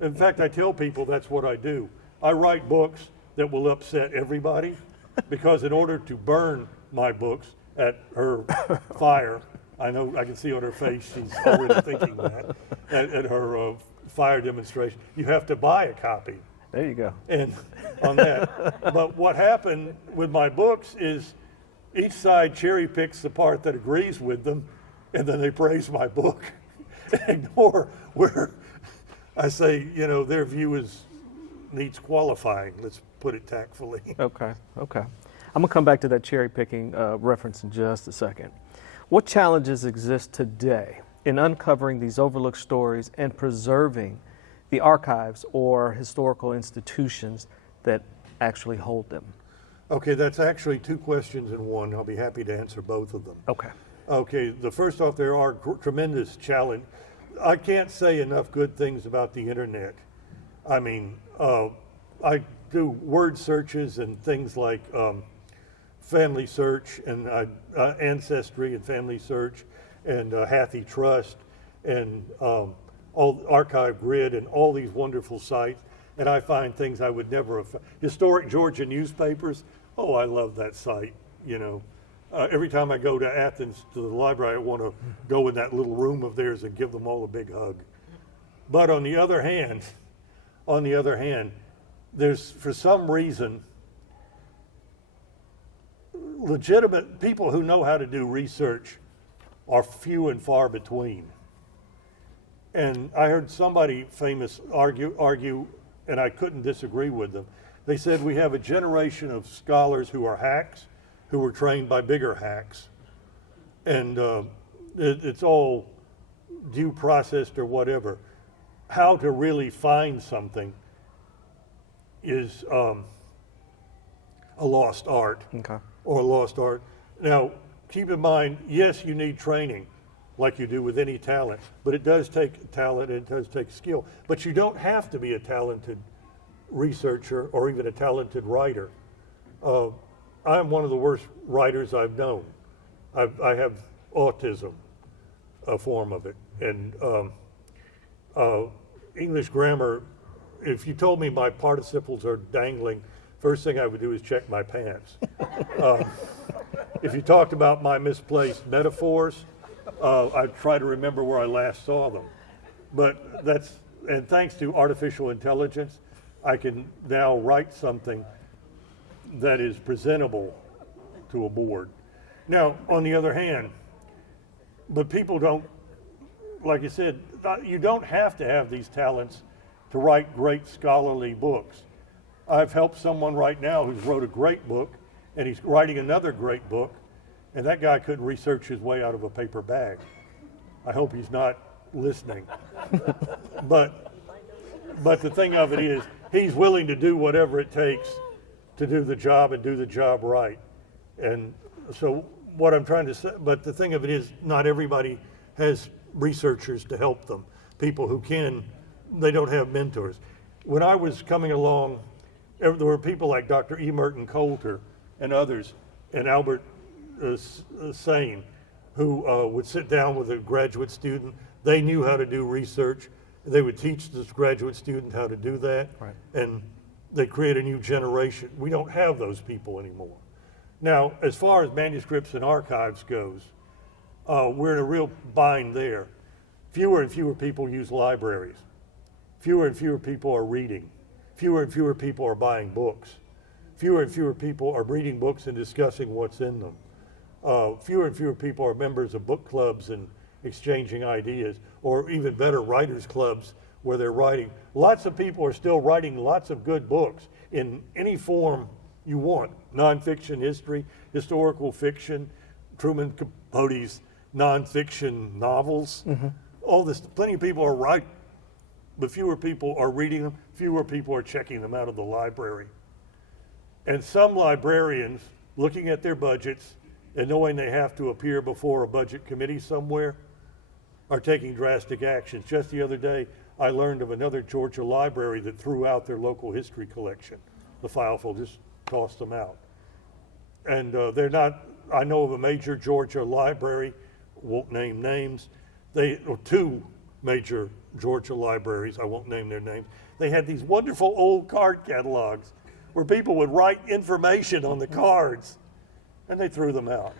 in fact, I tell people that's what I do. I write books that will upset everybody because in order to burn my books at her fire, I know I can see on her face she's already thinking that, at her fire demonstration, you have to buy a copy. There you go. And on that. But what happened with my books is each side cherry picks the part that agrees with them, and then they praise my book. Ignore where I say, you know, their view needs qualifying. Let's put it tactfully. Okay. I'm going to come back to that cherry picking reference in just a second. What challenges exist today in uncovering these overlooked stories and preserving the archives or historical institutions that actually hold them? Okay, that's actually two questions in one. I'll be happy to answer both of them. Okay, The first off, there are tremendous challenge. I can't say enough good things about the internet. I mean, I do word searches and things like Family Search and Ancestry and Family Search and Hathi Trust and all Archive Grid and all these wonderful sites. And I find things I would never have. Historic Georgia newspapers. Oh, I love that site. You know, every time I go to Athens to the library, I want to go in that little room of theirs and give them all a big hug. But on the other hand, there's for some reason legitimate people who know how to do research are few and far between. And I heard somebody famous argue, and I couldn't disagree with them. They said we have a generation of scholars who are hacks, who were trained by bigger hacks. And it's all due processed or whatever. How to really find something is a lost art. Okay. Or a lost art. Now, keep in mind, yes, you need training, like you do with any talent, but it does take talent and it does take skill. But you don't have to be a talented researcher or even a talented writer. I'm one of the worst writers I've known. I have autism, a form of it, and English grammar. If you told me my participles are dangling, first thing I would do is check my pants. If you talked about my misplaced metaphors, I'd try to remember where I last saw them. But and thanks to artificial intelligence, I can now write something that is presentable to a board. Now, on the other hand, but people don't, like you said, you don't have to have these talents to write great scholarly books. I've helped someone right now who's wrote a great book, and he's writing another great book, and that guy couldn't research his way out of a paper bag. I hope he's not listening. But the thing of it is, he's willing to do whatever it takes to do the job and do the job right. And so what I'm trying to say, but the thing of it is, not everybody has researchers to help them. People who can, they don't have mentors. When I was coming along, there were people like Dr. E. Merton Coulter and others, and Albert Sane, who would sit down with a graduate student. They knew how to do research. They would teach this graduate student how to do that, Right. and they create a new generation. We don't have those people anymore. Now, as far as manuscripts and archives goes, we're in a real bind there. Fewer and fewer people use libraries. Fewer and fewer people are reading. Fewer and fewer people are buying books. Fewer and fewer people are reading books and discussing what's in them. Fewer and fewer people are members of book clubs and exchanging ideas, or even better, writers clubs where they're writing. Lots of people are still writing lots of good books in any form you want. Nonfiction, history, historical fiction, Truman Capote's nonfiction novels. All this, plenty of people are writing, but fewer people are reading them, fewer people are checking them out of the library. And some librarians, looking at their budgets and knowing they have to appear before a budget committee somewhere, are taking drastic actions. Just the other day, I learned of another Georgia library that threw out their local history collection. The fileful just tossed them out. And they're not, I know of a major Georgia library, won't name names, or two major Georgia libraries, I won't name their names, they had these wonderful old card catalogs where people would write information on the cards, and they threw them out.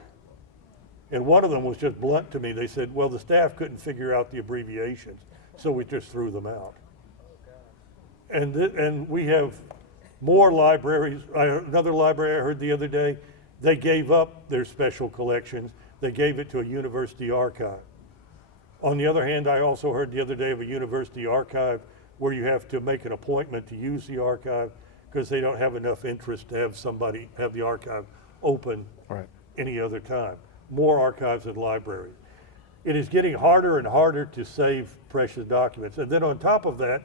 And one of them was just blunt to me. They said, well, the staff couldn't figure out the abbreviations, so we just threw them out. And we have more libraries. Another library I heard the other day, they gave up their special collections. They gave it to a university archive. On the other hand, I also heard the other day of a university archive where you have to make an appointment to use the archive because they don't have enough interest to have somebody have the archive open any other time. More archives than libraries. It is getting harder and harder to save precious documents. And then on top of that,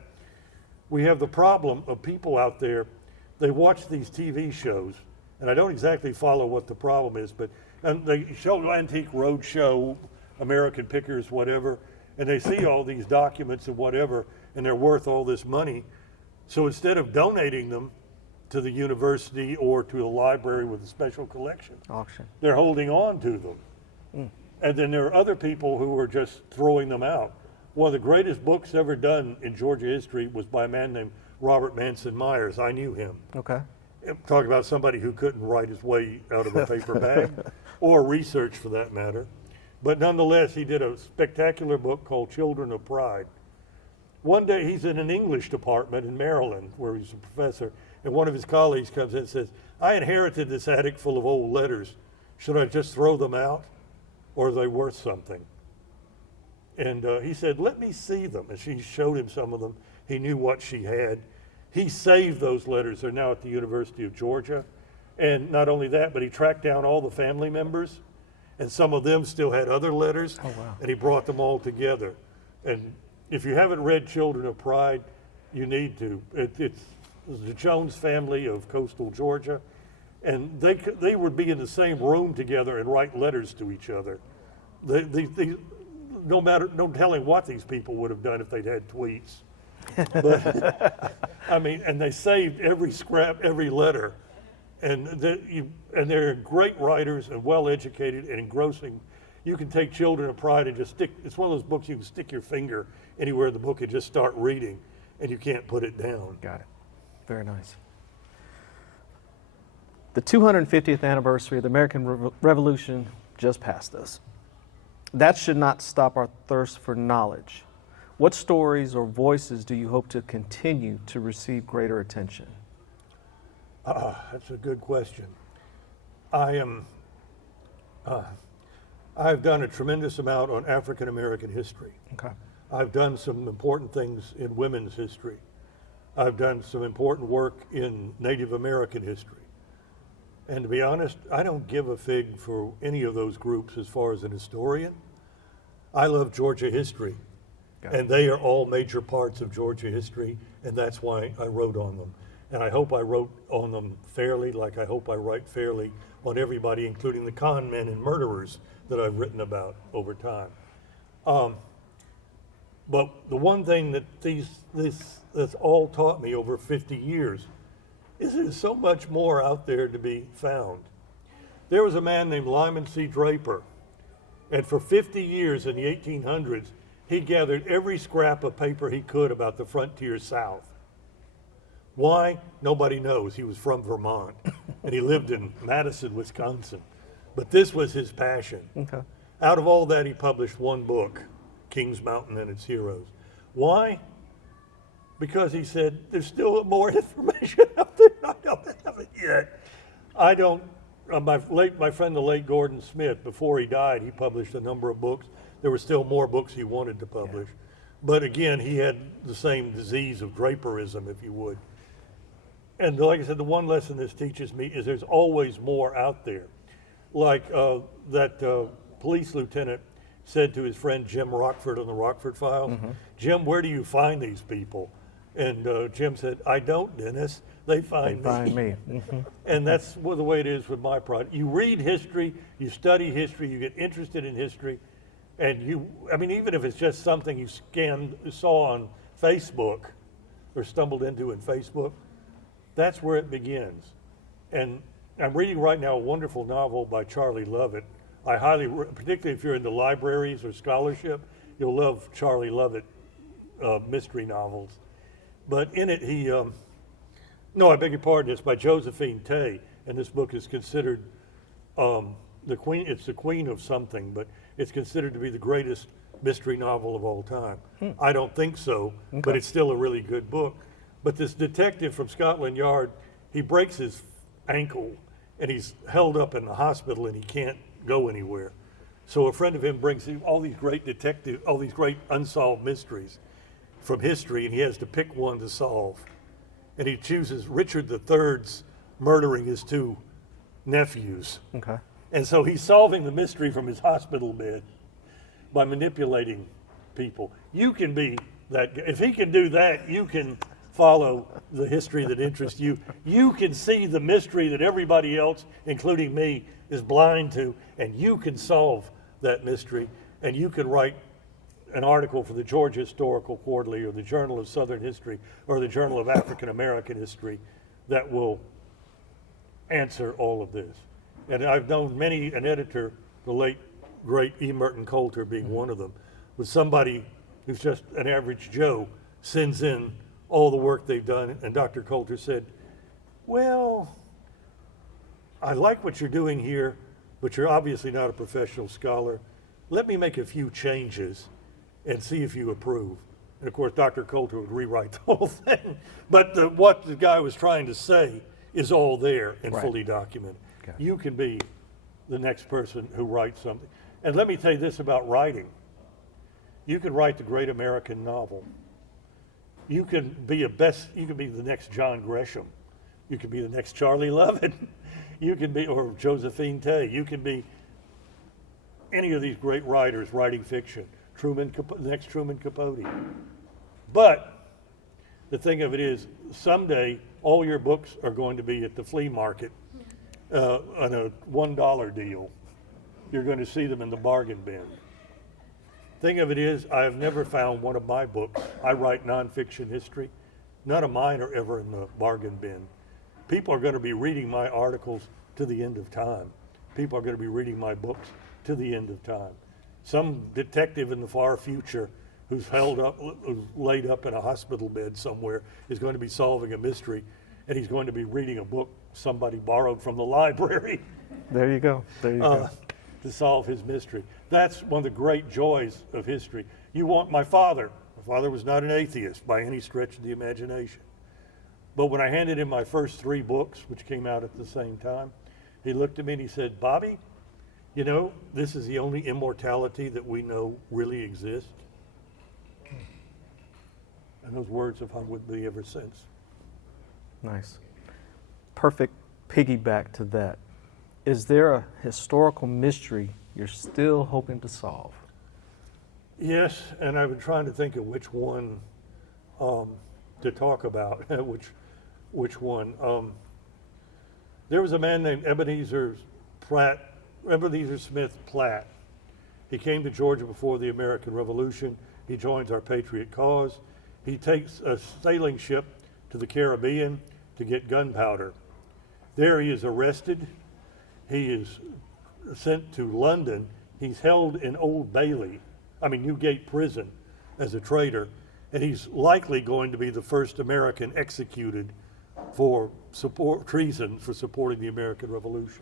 we have the problem of people out there, they watch these TV shows, and I don't exactly follow what the problem is, but they show Antique Roadshow, American Pickers, whatever, and they see all these documents and whatever, and they're worth all this money. So instead of donating them to the university or to a library with a special collection, Auction. they're holding on to them. And then there are other people who are just throwing them out. One of the greatest books ever done in Georgia history was by a man named Robert Manson Myers. I knew him. Okay. Talk about somebody who couldn't write his way out of a paper bag, or research for that matter. But nonetheless, he did a spectacular book called Children of Pride. One day he's in an English department in Maryland where he's a professor, and one of his colleagues comes in and says, I inherited this attic full of old letters. Should I just throw them out, or are they worth something? And he said, let me see them. And she showed him some of them. He knew what she had. He saved those letters. They're now at the University of Georgia. And not only that, but he tracked down all the family members, and some of them still had other letters. Oh, wow. And he brought them all together. And if you haven't read Children of Pride, you need to. It's the Jones family of coastal Georgia, and they would be in the same room together and write letters to each other. No telling what these people would have done if they'd had tweets. But I mean, and they saved every scrap, every letter, and they're great writers and well educated and engrossing. You can take Children of Pride and just stick. It's one of those books you can stick your finger anywhere in the book and just start reading, and you can't put it down. Got it. Very nice. The 250th anniversary of the American Revolution just passed us. That should not stop our thirst for knowledge. What stories or voices do you hope to continue to receive greater attention? That's a good question. I've done a tremendous amount on African American history. Okay. I've done some important things in women's history. I've done some important work in Native American history. And to be honest, I don't give a fig for any of those groups as far as an historian. I love Georgia history, and they are all major parts of Georgia history, and that's why I wrote on them. And I hope I wrote on them fairly, like I hope I write fairly on everybody, including the con men and murderers that I've written about over time. But the one thing that that's all taught me over 50 years is there's so much more out there to be found. There was a man named Lyman C. Draper, and for 50 years in the 1800s, he gathered every scrap of paper he could about the frontier South. Why? Nobody knows. He was from Vermont. and he lived in Madison, Wisconsin. But this was his passion. Okay. Out of all that, he published one book, Kings Mountain and Its Heroes. Why? Because he said, there's still more information out there. I don't have it yet. I don't, my friend, the late Gordon Smith, before he died, he published a number of books. There were still more books he wanted to publish. Yeah. But again, he had the same disease of draperism, if you would. And like I said, the one lesson this teaches me is there's always more out there. Like that police lieutenant said to his friend Jim Rockford on the Rockford Files, Jim, where do you find these people? And Jim said, I don't, Dennis. They find me. And that's the way it is with my project. You read history, you study history, you get interested in history, and even if it's just something you saw on Facebook or stumbled into in Facebook, that's where it begins. And I'm reading right now a wonderful novel by Charlie Lovett. I particularly if you're into libraries or scholarship, you'll love Charlie Lovett mystery novels. But in it, I beg your pardon, it's by Josephine Tay, and this book is considered the queen. It's the queen of something, but it's considered to be the greatest mystery novel of all time. I don't think so, but it's still a really good book. But this detective from Scotland Yard, he breaks his ankle, and he's held up in the hospital, and he can't go anywhere. So a friend of him brings him all these great unsolved mysteries from history, and he has to pick one to solve. And he chooses Richard III's murdering his two nephews. Okay. And so he's solving the mystery from his hospital bed by manipulating people. You can be that. If he can do that, you can follow the history that interests you. You can see the mystery that everybody else, including me, is blind to, and you can solve that mystery, and you can write an article for the Georgia Historical Quarterly or the Journal of Southern History or the Journal of African American History that will answer all of this. And I've known an editor, the late, great E. Merton Coulter being one of them, with somebody who's just an average Joe sends in all the work they've done, and Dr. Coulter said, well, I like what you're doing here, but you're obviously not a professional scholar. Let me make a few changes and see if you approve. And of course, Dr. Coulter would rewrite the whole thing. But what the guy was trying to say is all there and fully documented. Okay. You can be the next person who writes something. And let me tell you this about writing. You can write the great American novel. You can be the next John Gresham. You can be the next Charlie Lovett. You can be, or Josephine Tay. You can be any of these great writers writing fiction. The next Truman Capote. But the thing of it is, someday all your books are going to be at the flea market on a $1 deal. You're going to see them in the bargain bin. Thing of it is, I have never found one of my books. I write nonfiction history. None of mine are ever in the bargain bin. People are going to be reading my articles to the end of time. People are going to be reading my books to the end of time. Some detective in the far future who's laid up in a hospital bed somewhere is going to be solving a mystery, and he's going to be reading a book somebody borrowed from the library. There you go. There you go. To solve his mystery. That's one of the great joys of history. My father was not an atheist by any stretch of the imagination. But when I handed him my first 3 books, which came out at the same time, he looked at me and he said, Bobby, you know, this is the only immortality that we know really exists. And those words have hung with me ever since. Nice. Perfect piggyback to that. Is there a historical mystery you're still hoping to solve? Yes, and I've been trying to think of which one to talk about. which one? There was a man named Ebenezer Smith Platt. He came to Georgia before the American Revolution. He joins our patriot cause. He takes a sailing ship to the Caribbean to get gunpowder. There he is arrested. He is sent to London. He's held in Newgate Prison as a traitor, and he's likely going to be the first American executed for treason for supporting the American Revolution.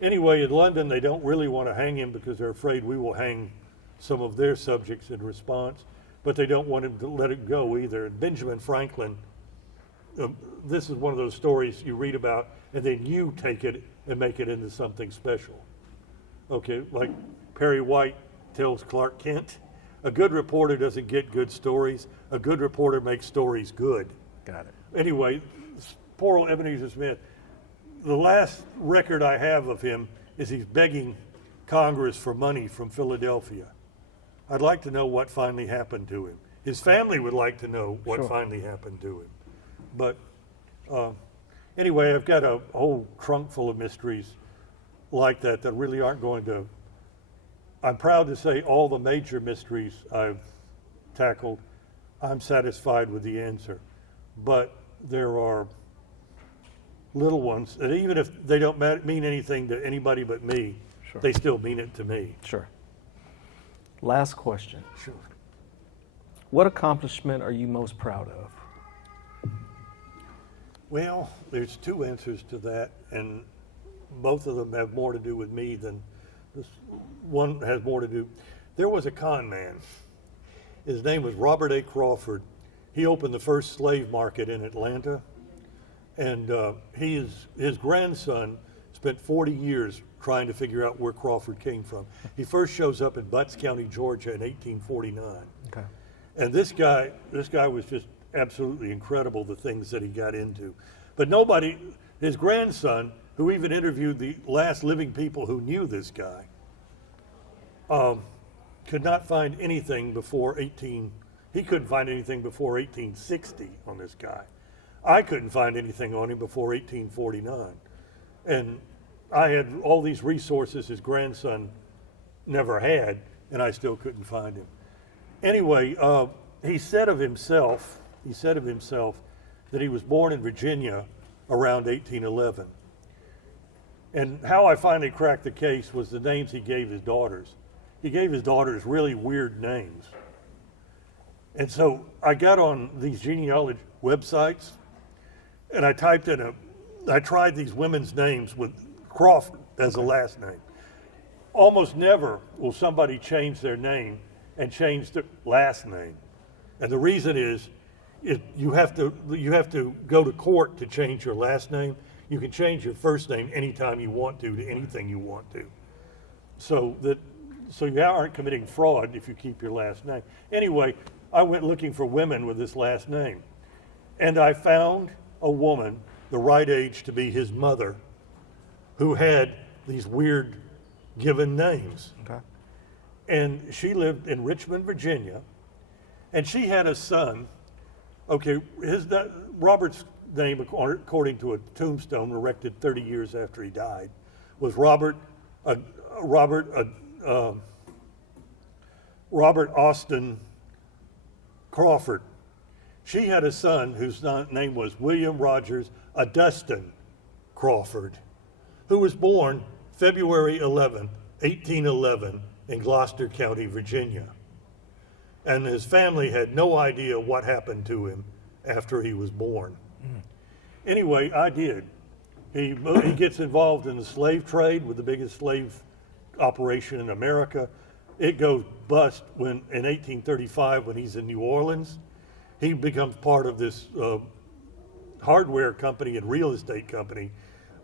Anyway, in London, they don't really want to hang him because they're afraid we will hang some of their subjects in response, but they don't want him to let it go either. And Benjamin Franklin, this is one of those stories you read about, and then you take it and make it into something special. Okay, like Perry White tells Clark Kent, a good reporter doesn't get good stories. A good reporter makes stories good. Got it. Anyway, poor old Ebenezer Smith, the last record I have of him is he's begging Congress for money from Philadelphia. I'd like to know what finally happened to him. His family would like to know what Sure. finally happened to him. But anyway, I've got a whole trunk full of mysteries like that that really aren't going to. I'm proud to say all the major mysteries I've tackled, I'm satisfied with the answer. But there are little ones, and even if they don't mean anything to anybody but me, Sure. they still mean it to me. Sure. Last question. Sure. What accomplishment are you most proud of? Well, there's two answers to that, and both of them have more to do with me than this. One has more to do. There was a con man. His name was Robert A. Crawford. He opened the first slave market in Atlanta, and his grandson spent 40 years trying to figure out where Crawford came from. He first shows up in Butts County, Georgia in 1849. Okay. And this guy was just absolutely incredible, the things that he got into. But nobody, his grandson, who even interviewed the last living people who knew this guy, could not find anything before he couldn't find anything before 1860 on this guy. I couldn't find anything on him before 1849. And I had all these resources his grandson never had, and I still couldn't find him. Anyway, he said of himself that he was born in Virginia around 1811. And how I finally cracked the case was the names he gave his daughters. He gave his daughters really weird names. And so I got on these genealogy websites, and I tried these women's names with Crawford as a last name. Almost never will somebody change their name and change their last name. And the reason is you have to go to court to change your last name. You can change your first name anytime you want to anything you want to. So you aren't committing fraud if you keep your last name. Anyway, I went looking for women with this last name. And I found a woman the right age to be his mother who had these weird given names. Okay. And she lived in Richmond, Virginia, and she had a son. Okay, Robert's name, according to a tombstone erected 30 years after he died, was Robert Austin Crawford. She had a son whose name was William Rogers Augustine Crawford, who was born February 11, 1811, in Gloucester County, Virginia. And his family had no idea what happened to him after he was born. Anyway, I did. He gets involved in the slave trade with the biggest slave operation in America. It goes bust in 1835 when he's in New Orleans. He becomes part of this hardware company and real estate company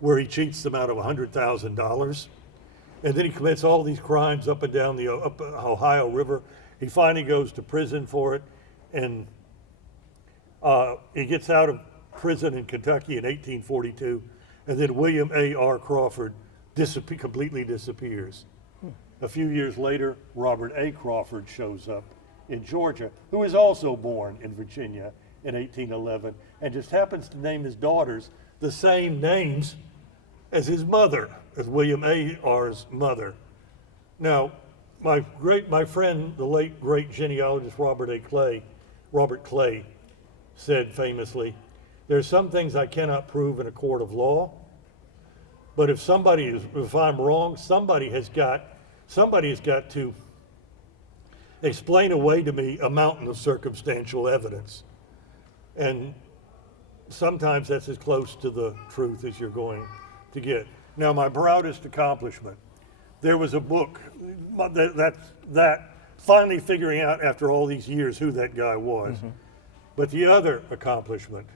where he cheats them out of $100,000. And then he commits all these crimes up and down the Ohio River. He finally goes to prison for it, and he gets out of prison in Kentucky in 1842, and then William A.R. Crawford completely disappears. A few years later, Robert A. Crawford shows up in Georgia, who is also born in Virginia in 1811, and just happens to name his daughters the same names as his mother, as William A.R.'s mother. Now, my friend, the late great genealogist Robert Clay, said famously, "There's some things I cannot prove in a court of law, but if I'm wrong, somebody has got to explain away to me a mountain of circumstantial evidence." And sometimes that's as close to the truth as you're going to get. Now, my proudest accomplishment, there was a book that finally figuring out after all these years who that guy was. But the other accomplishment,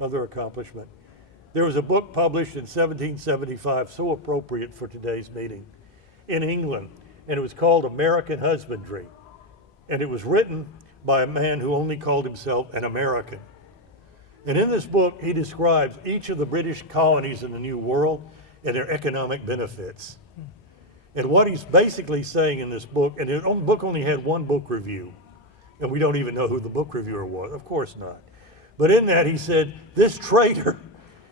there was a book published in 1775, so appropriate for today's meeting, in England, and it was called American Husbandry. And it was written by a man who only called himself an American. And in this book, he describes each of the British colonies in the New World and their economic benefits. And what he's basically saying in this book, and the book only had one book review, and we don't even know who the book reviewer was, of course not. But in that, he said, this traitor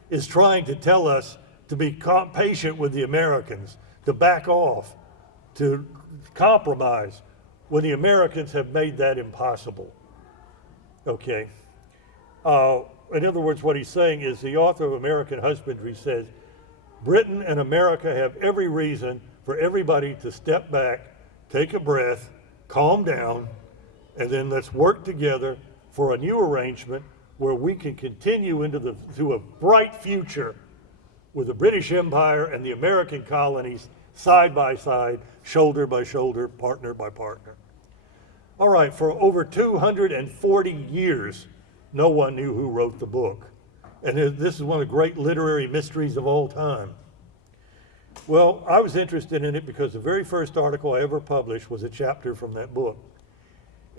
is trying to tell us to be patient with the Americans, to back off, to compromise, when the Americans have made that impossible. Okay. In other words, what he's saying is the author of American Husbandry says, Britain and America have every reason for everybody to step back, take a breath, calm down, and then let's work together for a new arrangement where we can continue to a bright future with the British Empire and the American colonies side by side, shoulder by shoulder, partner by partner. All right, for over 240 years, no one knew who wrote the book. And this is one of the great literary mysteries of all time. Well, I was interested in it because the very first article I ever published was a chapter from that book.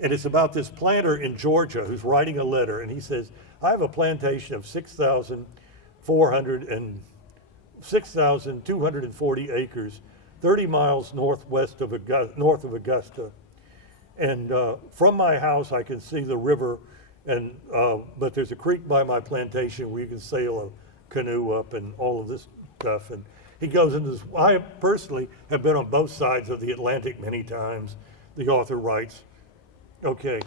And it's about this planter in Georgia who's writing a letter, and he says, I have a plantation of 6,240 acres, 30 miles north of Augusta. And from my house, I can see the river, but there's a creek by my plantation where you can sail a canoe up and all of this stuff. And he goes into this. I personally have been on both sides of the Atlantic many times, the author writes. Okay,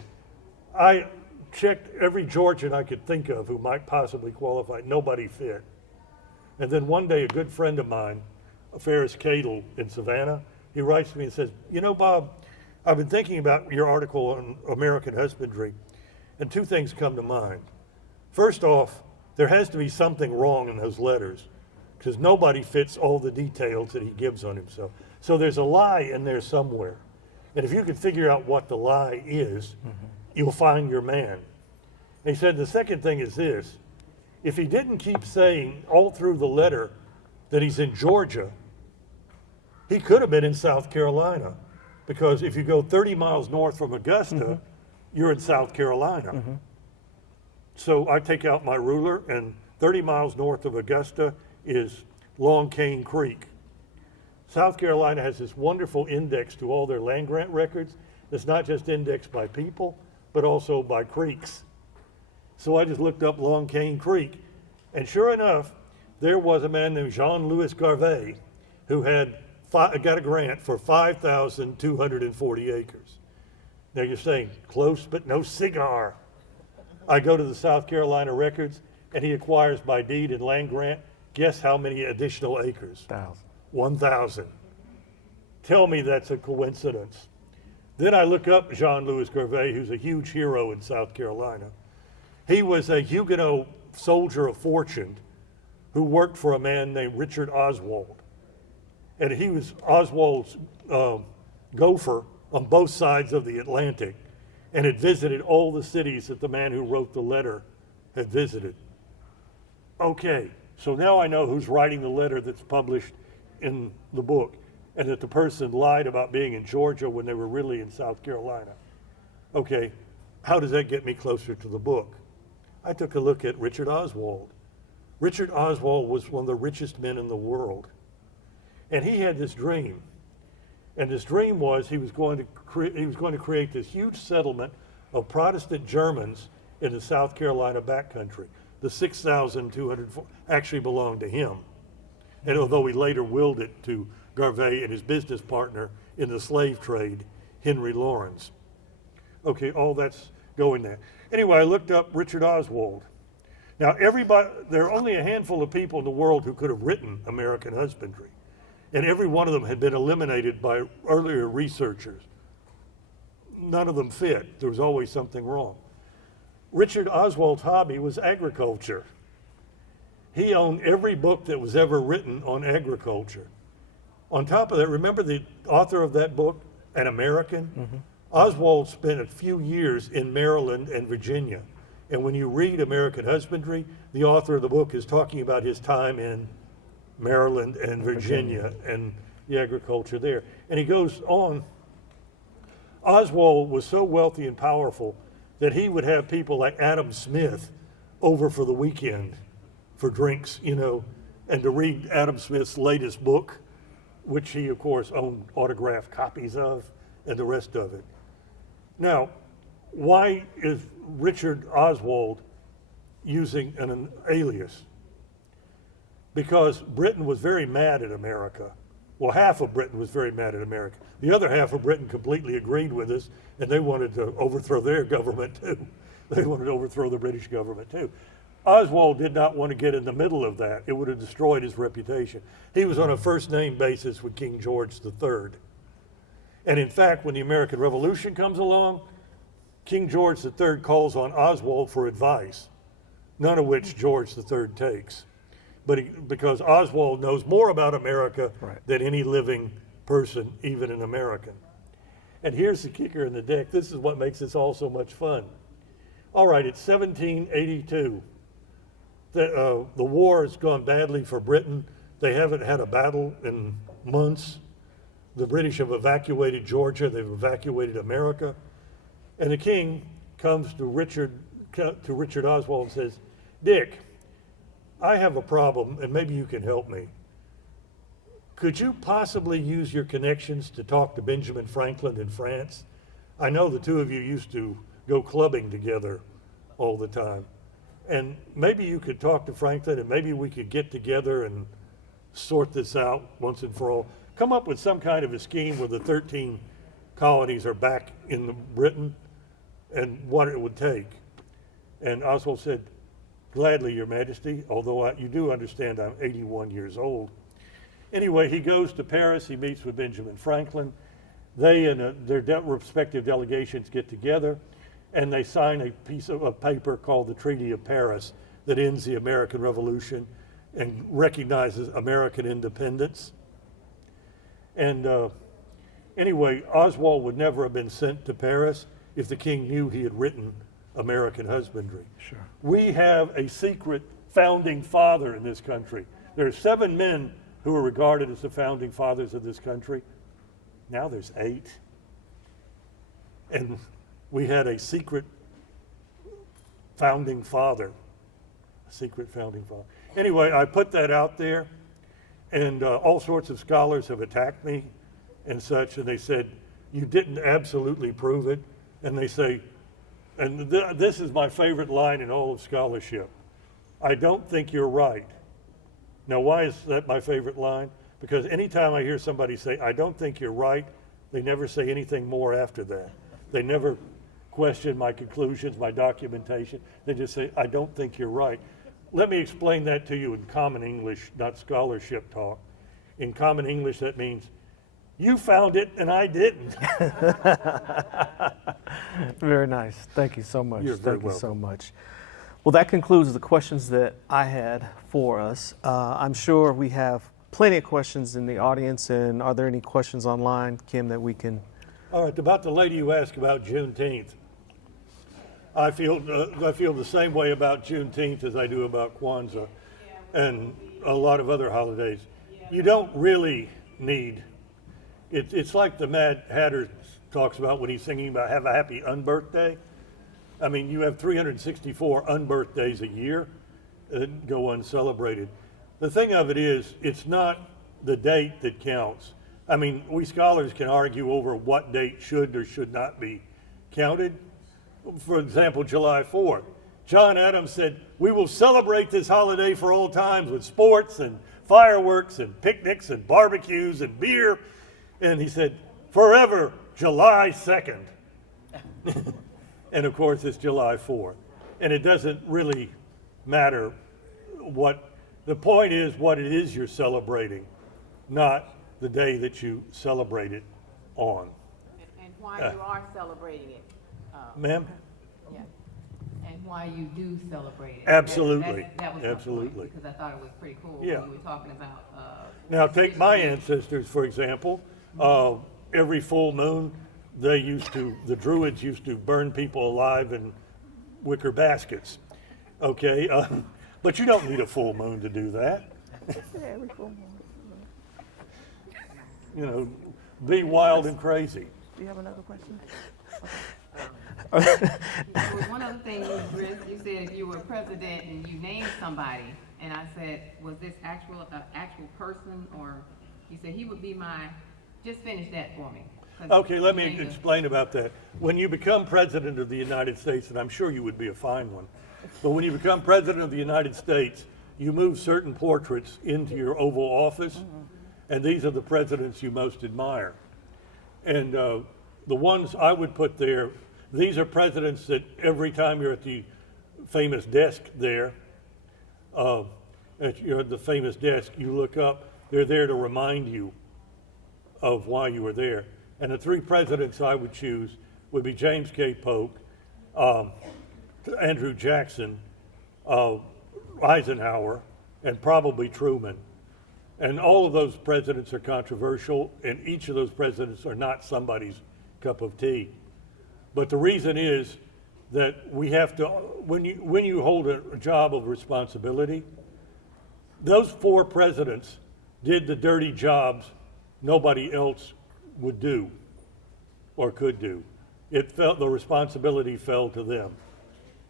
I checked every Georgian I could think of who might possibly qualify. Nobody fit. And then one day, a good friend of mine, Ferris Cadle in Savannah, he writes to me and says, you know, Bob, I've been thinking about your article on American husbandry, and two things come to mind. First off, there has to be something wrong in those letters, because nobody fits all the details that he gives on himself. So there's a lie in there somewhere. And if you can figure out what the lie is, you'll find your man. And he said the second thing is this. If he didn't keep saying all through the letter that he's in Georgia, he could have been in South Carolina. Because if you go 30 miles north from Augusta, you're in South Carolina. So I take out my ruler, and 30 miles north of Augusta is Long Cane Creek. South Carolina has this wonderful index to all their land grant records. It's not just indexed by people, but also by creeks. So I just looked up Long Cane Creek, and sure enough, there was a man named Jean-Louis Garvey who had got a grant for 5,240 acres. Now you're saying, close but no cigar. I go to the South Carolina records, and he acquires by deed and land grant. Guess how many additional acres? 1,000. Tell me that's a coincidence. Then I look up Jean-Louis Garvey, who's a huge hero in South Carolina. He was a Huguenot soldier of fortune who worked for a man named Richard Oswald. And he was Oswald's gopher on both sides of the Atlantic and had visited all the cities that the man who wrote the letter had visited. Okay, so now I know who's writing the letter that's published in the book, and that the person lied about being in Georgia when they were really in South Carolina. Okay, how does that get me closer to the book? I took a look at Richard Oswald. Richard Oswald was one of the richest men in the world. And he had this dream. And his dream was he was going to create this huge settlement of Protestant Germans in the South Carolina backcountry. The 6,200 actually belonged to him. And although he later willed it to Garvey and his business partner in the slave trade, Henry Lawrence. Okay, all that's going there. Anyway, I looked up Richard Oswald. Now, there are only a handful of people in the world who could have written American Husbandry. And every one of them had been eliminated by earlier researchers. None of them fit. There was always something wrong. Richard Oswald's hobby was agriculture. He owned every book that was ever written on agriculture. On top of that, remember the author of that book, An American? Mm-hmm. Oswald spent a few years in Maryland and Virginia. And when you read American Husbandry, the author of the book is talking about his time in Maryland and Virginia and the agriculture there. And he goes on, Oswald was so wealthy and powerful that he would have people like Adam Smith over for the weekend for drinks, you know, and to read Adam Smith's latest book, which he, of course, owned autographed copies of, and the rest of it. Now, why is Richard Oswald using an alias? Because Britain was very mad at America. Well, half of Britain was very mad at America. The other half of Britain completely agreed with us, and they wanted to overthrow their government too. They wanted to overthrow the British government too. Oswald did not want to get in the middle of that. It would have destroyed his reputation. He was on a first-name basis with King George III. And in fact, when the American Revolution comes along, King George III calls on Oswald for advice, none of which George III takes. But because Oswald knows more about America than any living person, even an American. And here's the kicker in the deck. This is what makes this all so much fun. All right, it's 1782. The war has gone badly for Britain. They haven't had a battle in months. The British have evacuated Georgia. They've evacuated America. And the king comes to Richard Oswald and says, Dick, I have a problem, and maybe you can help me. Could you possibly use your connections to talk to Benjamin Franklin in France? I know the two of you used to go clubbing together all the time. And maybe you could talk to Franklin, and maybe we could get together and sort this out once and for all. Come up with some kind of a scheme where the 13 colonies are back in Britain and what it would take. And Oswald said, gladly, Your Majesty, although you do understand I'm 81 years old. Anyway, he goes to Paris. He meets with Benjamin Franklin. They and their respective delegations get together, and they sign a piece of paper called the Treaty of Paris that ends the American Revolution and recognizes American independence. And anyway, Oswald would never have been sent to Paris if the king knew he had written American Husbandry. Sure. We have a secret founding father in this country. There are 7 men who are regarded as the founding fathers of this country. Now there's 8. And we had a secret founding father. A secret founding father. Anyway, I put that out there, and all sorts of scholars have attacked me and such, and they said, you didn't absolutely prove it. And they say, and this is my favorite line in all of scholarship, I don't think you're right. Now, why is that my favorite line? Because anytime I hear somebody say, I don't think you're right, they never say anything more after that. They never question my conclusions, my documentation. They just say, I don't think you're right. Let me explain that to you in common English, not scholarship talk. In common English, that means, you found it and I didn't. Very nice. Thank you so much. You're very Thank you so welcome. much. Well, that concludes the questions that I had for us. I'm sure we have plenty of questions in the audience, and are there any questions online, Kim, that we can? All right, about the lady who asked about Juneteenth. I feel the same way about Juneteenth as I do about Kwanzaa and a lot of other holidays. You don't really need, it's like the Mad Hatter talks about when he's singing about have a happy unbirthday. I mean, you have 364 unbirthdays a year that go uncelebrated. The thing of it is, it's not the date that counts. I mean, we scholars can argue over what date should or should not be counted. For example, July 4th. John Adams said, we will celebrate this holiday for all times with sports and fireworks and picnics and barbecues and beer. And he said, forever, July 2nd. And of course, it's July 4th. And it doesn't really matter what, the point is what it is you're celebrating, not the day that you celebrate it on. And why you are celebrating it. Ma'am? Yeah. And why you do celebrate it. Absolutely. That was my Absolutely. point, because I thought it was pretty cool Yeah. when you were talking about, Now, take my ancestors, for example. Every full moon, the Druids used to burn people alive in wicker baskets. Okay, but you don't need a full moon to do that. You know, be wild and crazy. Do you have another question? there was one other thing, Chris, you said if you were president and you named somebody, and I said, was this actual person, or you said he would be just finish that for me. 'Cause Okay, let me you named a- explain about that. When you become president of the United States, and I'm sure you would be a fine one, but when you become president of the United States, you move certain portraits into your Oval Office, and these are the presidents you most admire. And the ones I would put there, these are presidents that every time you're at the famous desk there, you're at the famous desk, you look up, they're there to remind you of why you were there. And the three presidents I would choose would be James K. Polk, Andrew Jackson, Eisenhower, and probably Truman. And all of those presidents are controversial, and each of those presidents are not somebody's cup of tea. But the reason is that we have to, when you hold a job of responsibility, those four presidents did the dirty jobs nobody else would do or could do. The responsibility fell to them.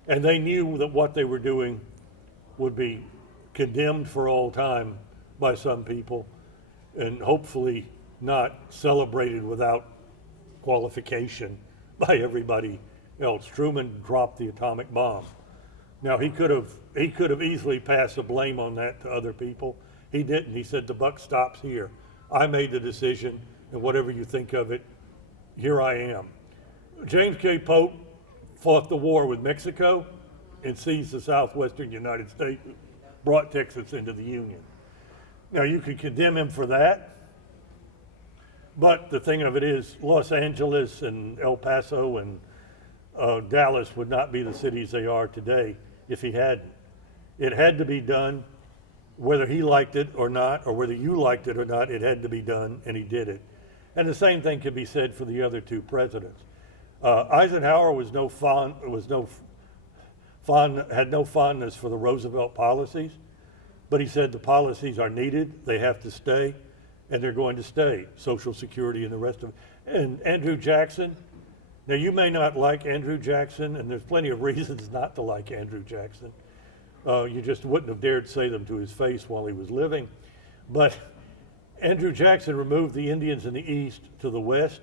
And they knew that what they were doing would be condemned for all time by some people and hopefully not celebrated without qualification by everybody else. Truman dropped the atomic bomb. Now he could have easily passed the blame on that to other people. He didn't. He said the buck stops here. I made the decision, and whatever you think of it, here I am. James K. Polk fought the war with Mexico and seized the southwestern United States, brought Texas into the Union. Now you could condemn him for that, but the thing of it is Los Angeles and El Paso and Dallas would not be the cities they are today if he hadn't. It had to be done, whether he liked it or not, or whether you liked it or not, it had to be done, and he did it. And the same thing can be said for the other two presidents. Eisenhower had no fondness for the Roosevelt policies, but he said the policies are needed, they have to stay, and they're going to stay, Social Security and the rest of it. And Andrew Jackson, now you may not like Andrew Jackson, and there's plenty of reasons not to like Andrew Jackson. You just wouldn't have dared say them to his face while he was living. But Andrew Jackson removed the Indians in the East to the West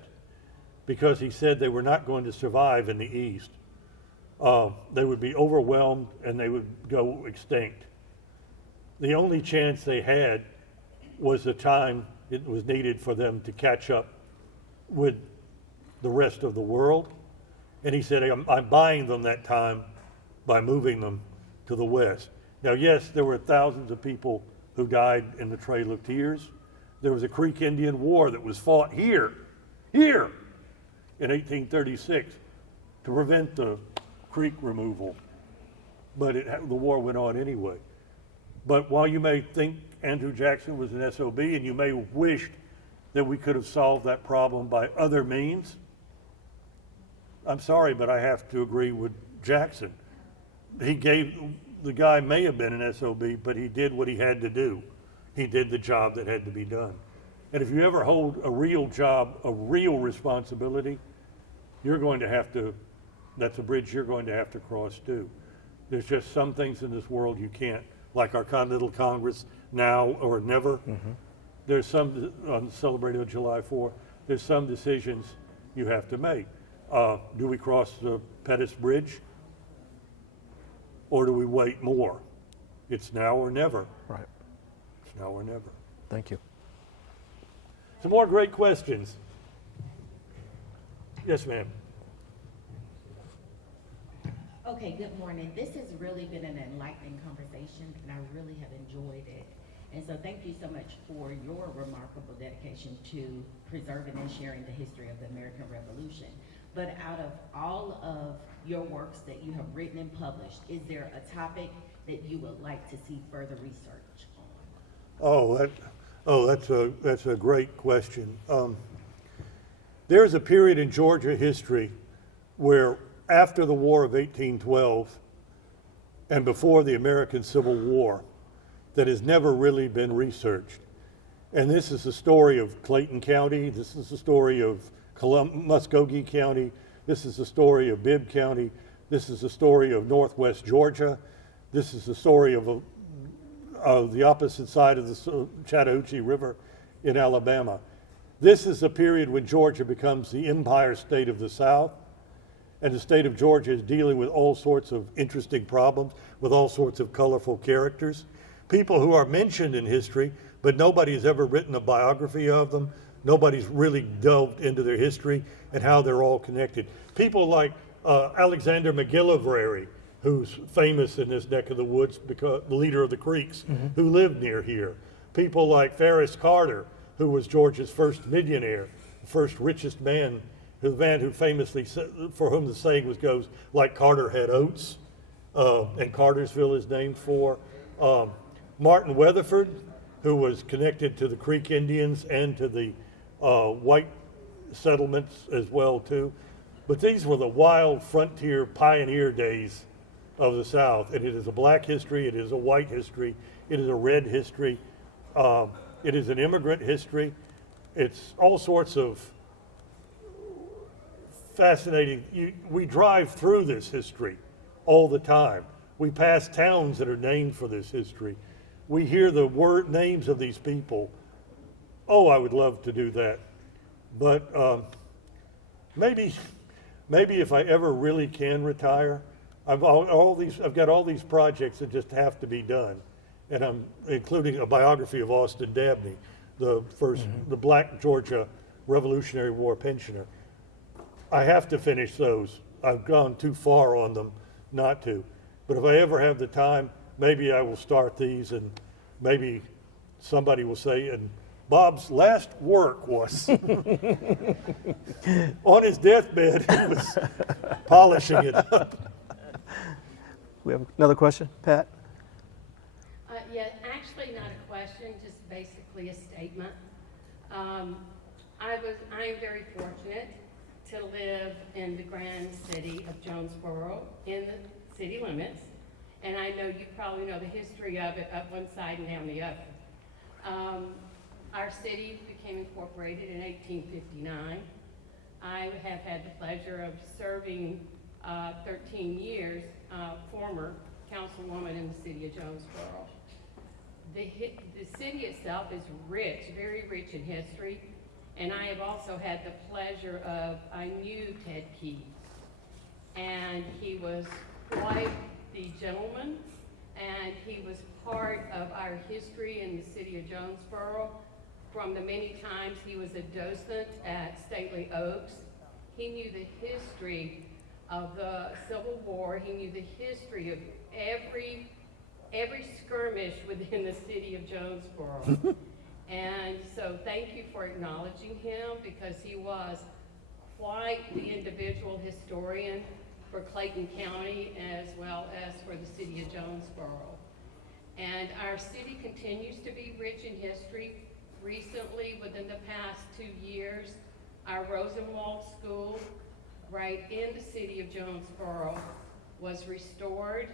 because he said they were not going to survive in the East. They would be overwhelmed and they would go extinct. The only chance they had was the time it was needed for them to catch up with the rest of the world. And he said, I'm buying them that time by moving them to the West. Now, yes, there were thousands of people who died in the Trail of Tears. There was a Creek Indian War that was fought here, in 1836 to prevent the creek removal. But the war went on anyway. But while you may think Andrew Jackson was an SOB and you may have wished that we could have solved that problem by other means, I'm sorry, but I have to agree with Jackson. The guy may have been an SOB, but he did what he had to do. He did the job that had to be done. And if you ever hold a real job, a real responsibility, that's a bridge you're going to have to cross too. There's just some things in this world you can't, like our Continental Congress, now or never. Mm-hmm. There's some, celebrated on July 4th, there's some decisions you have to make. Do we cross the Pettus Bridge? Or do we wait more? It's now or never. Right. It's now or never. Thank you. Some more great questions. Yes, ma'am. Okay, good morning. This has really been an enlightening conversation, and I really have enjoyed it. And so thank you so much for your remarkable dedication to preserving and sharing the history of the American Revolution. But out of all of your works that you have written and published, is there a topic that you would like to see further research on? That's a great question. There's a period in Georgia history where after the War of 1812 and before the American Civil War that has never really been researched. And this is the story of Clayton County, this is the story of Muskogee County, this is the story of Bibb County, this is the story of Northwest Georgia, this is the story of the opposite side of the Chattahoochee River in Alabama. This is a period when Georgia becomes the empire state of the South, and the state of Georgia is dealing with all sorts of interesting problems, with all sorts of colorful characters. People who are mentioned in history, but nobody has ever written a biography of them. Nobody's really delved into their history and how they're all connected. People like Alexander McGillivray, who's famous in this neck of the woods because the leader of the Creeks, who lived near here. People like Ferris Carter, who was Georgia's first millionaire, the first richest man, the man who famously, for whom the saying goes, like Carter had oats, and Cartersville is named for. Martin Weatherford, who was connected to the Creek Indians and to the white settlements as well too. But these were the wild frontier pioneer days of the South, and it is a black history, it is a white history, it is a red history, it is an immigrant history. It's all sorts of fascinating. We drive through this history all the time. We pass towns that are named for this history. We hear the names of these people. Oh, I would love to do that. But maybe if I ever really can retire, I've got all these projects that just have to be done. And I'm including a biography of Austin Dabney, the Black Georgia Revolutionary War pensioner. I have to finish those. I've gone too far on them not to. But if I ever have the time, maybe I will start these, and maybe somebody will say, and Bob's last work was on his deathbed, he was polishing it up. We have another question, Pat? Yeah, actually not a question, just basically a statement. I am very fortunate to live in the grand city of Jonesboro, in the city limits, and I know you probably know the history of it up one side and down the other. Our city became incorporated in 1859. I have had the pleasure of serving 13 years, former councilwoman in the city of Jonesboro. The city itself is rich, very rich in history, and I have also had the pleasure I knew Ted Key, and he was quite the gentleman, and he was part of our history in the city of Jonesboro. From the many times he was a docent at Stately Oaks, he knew the history of the Civil War. He knew the history of every skirmish within the city of Jonesboro. And so thank you for acknowledging him, because he was quite the individual historian for Clayton County as well as for the city of Jonesboro. And our city continues to be rich in history. Recently, within the past 2 years, our Rosenwald School, right in the city of Jonesboro, was restored,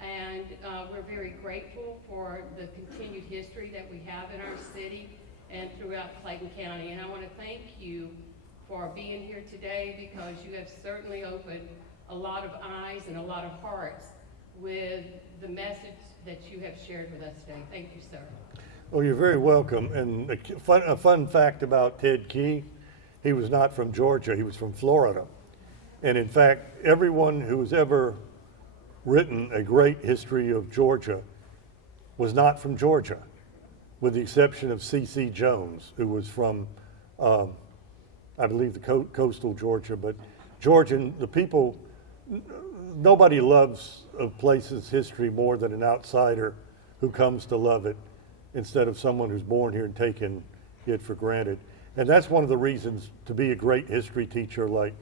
and we're very grateful for the continued history that we have in our city and throughout Clayton County. And I want to thank you for being here today, because you have certainly opened a lot of eyes and a lot of hearts with the message that you have shared with us today. Thank you, sir. Well, you're very welcome. And a fun fact about Ted Key, he was not from Georgia, he was from Florida. And in fact, everyone who's ever written a great history of Georgia was not from Georgia, with the exception of C.C. Jones, who was from, I believe, the coastal Georgia. But Georgian, the people, nobody loves a place's history more than an outsider who comes to love it, instead of someone who's born here and taken it for granted. And that's one of the reasons to be a great history teacher like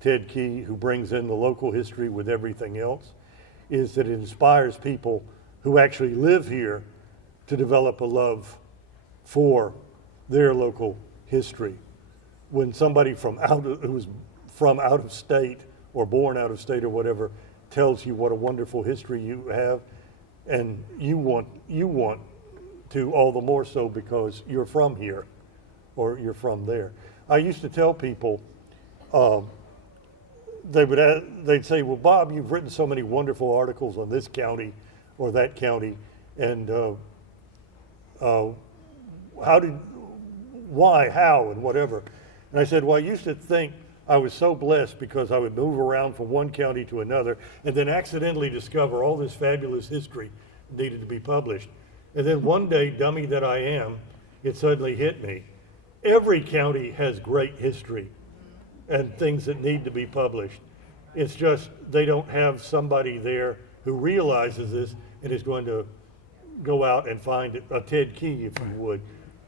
Ted Key, who brings in the local history with everything else, is that it inspires people who actually live here to develop a love for their local history. When somebody who's from out of state or born out of state or whatever tells you what a wonderful history you have, and you want to all the more so because you're from here or you're from there. I used to tell people, they'd say, well, Bob, you've written so many wonderful articles on this county or that county, and why, how, and whatever. And I said, well, I used to think I was so blessed because I would move around from one county to another and then accidentally discover all this fabulous history needed to be published. And then one day, dummy that I am, it suddenly hit me. Every county has great history and things that need to be published. It's just they don't have somebody there who realizes this and is going to go out and find it, a Ted Key, if you would,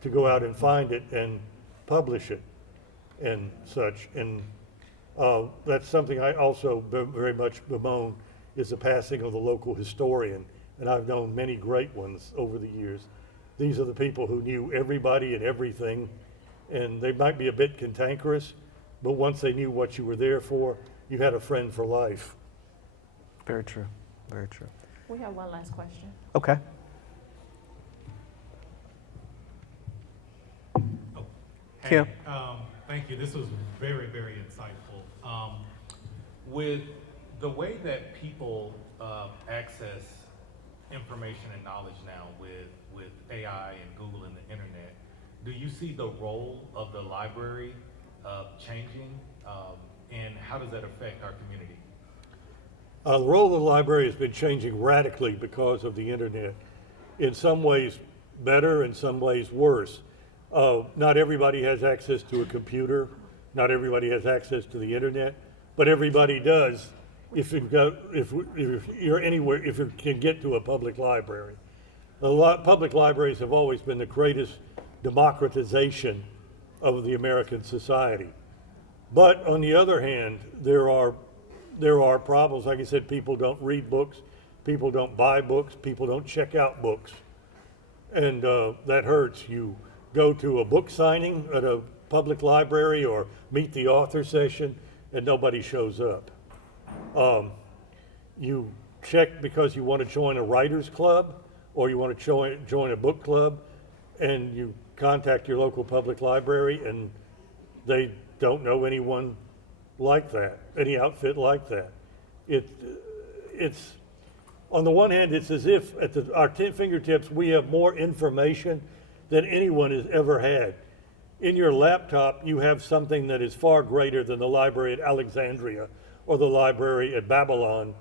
to go out and find it and publish it and such. And that's something I also very much bemoan, is the passing of the local historian. And I've known many great ones over the years. These are the people who knew everybody and everything, and they might be a bit cantankerous, but once they knew what you were there for, you had a friend for life. Very true. Very true. We have one last question. Okay. Kim. Thank you. This was very, very insightful. With the way that people access information and knowledge now with AI and Google and the internet, do you see the role of the library changing, and how does that affect our community? The role of the library has been changing radically because of the internet. In some ways better, in some ways worse. Not everybody has access to a computer, not everybody has access to the internet, but everybody does if you're anywhere, if you can get to a public library. Public libraries have always been the greatest democratization of the American society. But on the other hand, there are problems. Like I said, people don't read books, people don't buy books, people don't check out books. And that hurts. You go to a book signing at a public library or meet the author session and nobody shows up. You check because you want to join a writer's club or you want to join a book club, and you contact your local public library and they don't know anyone like that, any outfit like that. It's on the one hand, it's as if at our fingertips we have more information than anyone has ever had. In your laptop, you have something that is far greater than the library at Alexandria or the library at Babylon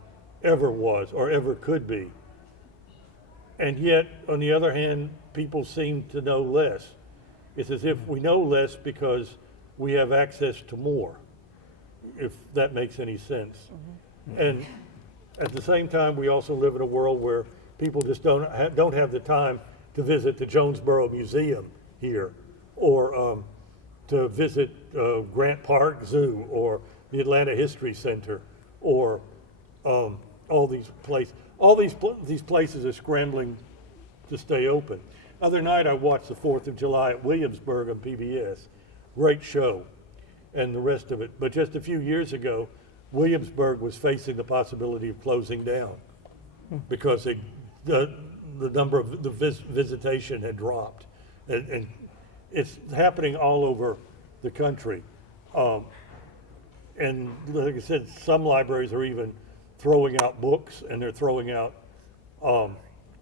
ever was or ever could be. And yet, on the other hand, people seem to know less. It's as if we know less because we have access to more, if that makes any sense. Mm-hmm. And at the same time, we also live in a world where people just don't have the time to visit the Jonesboro Museum here, or to visit Grant Park Zoo, or the Atlanta History Center, or all these places. All these places are scrambling to stay open. Other night I watched the 4th of July at Williamsburg on PBS. Great show, and the rest of it. But just a few years ago, Williamsburg was facing the possibility of closing down because the number of the visitation had dropped. And it's happening all over the country. And like I said, some libraries are even throwing out books, and they're throwing out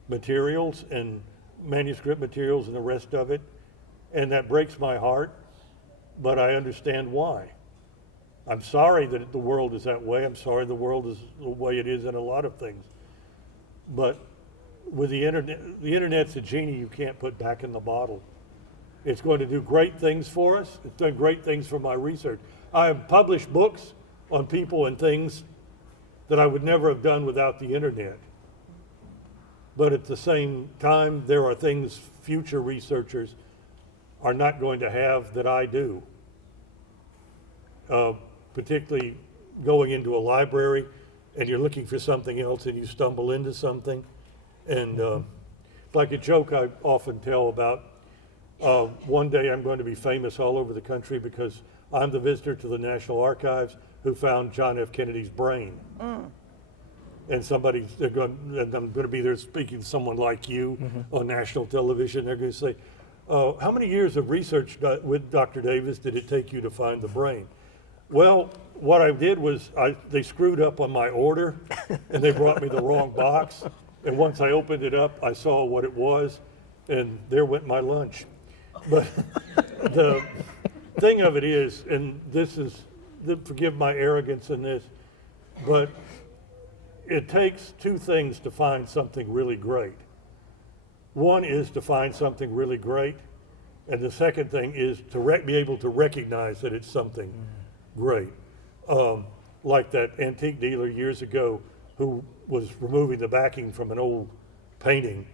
materials and manuscript materials and the rest of it. And that breaks my heart, but I understand why. I'm sorry that the world is that way. I'm sorry the world is the way it is in a lot of things. But with the internet's a genie you can't put back in the bottle. It's going to do great things for us. It's done great things for my research. I have published books on people and things that I would never have done without the internet. But at the same time, there are things future researchers are not going to have that I do. particularly going into a library and you're looking for something else and you stumble into something. And like a joke I often tell about, one day I'm going to be famous all over the country because I'm the visitor to the National Archives who found John F. Kennedy's brain. And and I'm going to be there speaking to someone like you on national television. They're going to say, how many years of research with Dr. Davis did it take you to find the brain? Well, what I did was they screwed up on my order and they brought me the wrong box. And once I opened it up, I saw what it was, and there went my lunch. But the thing of it is, and this is, forgive my arrogance in this, but it takes two things to find something really great. One is to find something really great, and the second thing is to be able to recognize that it's something great. Like that antique dealer years ago who was removing the backing from an old painting,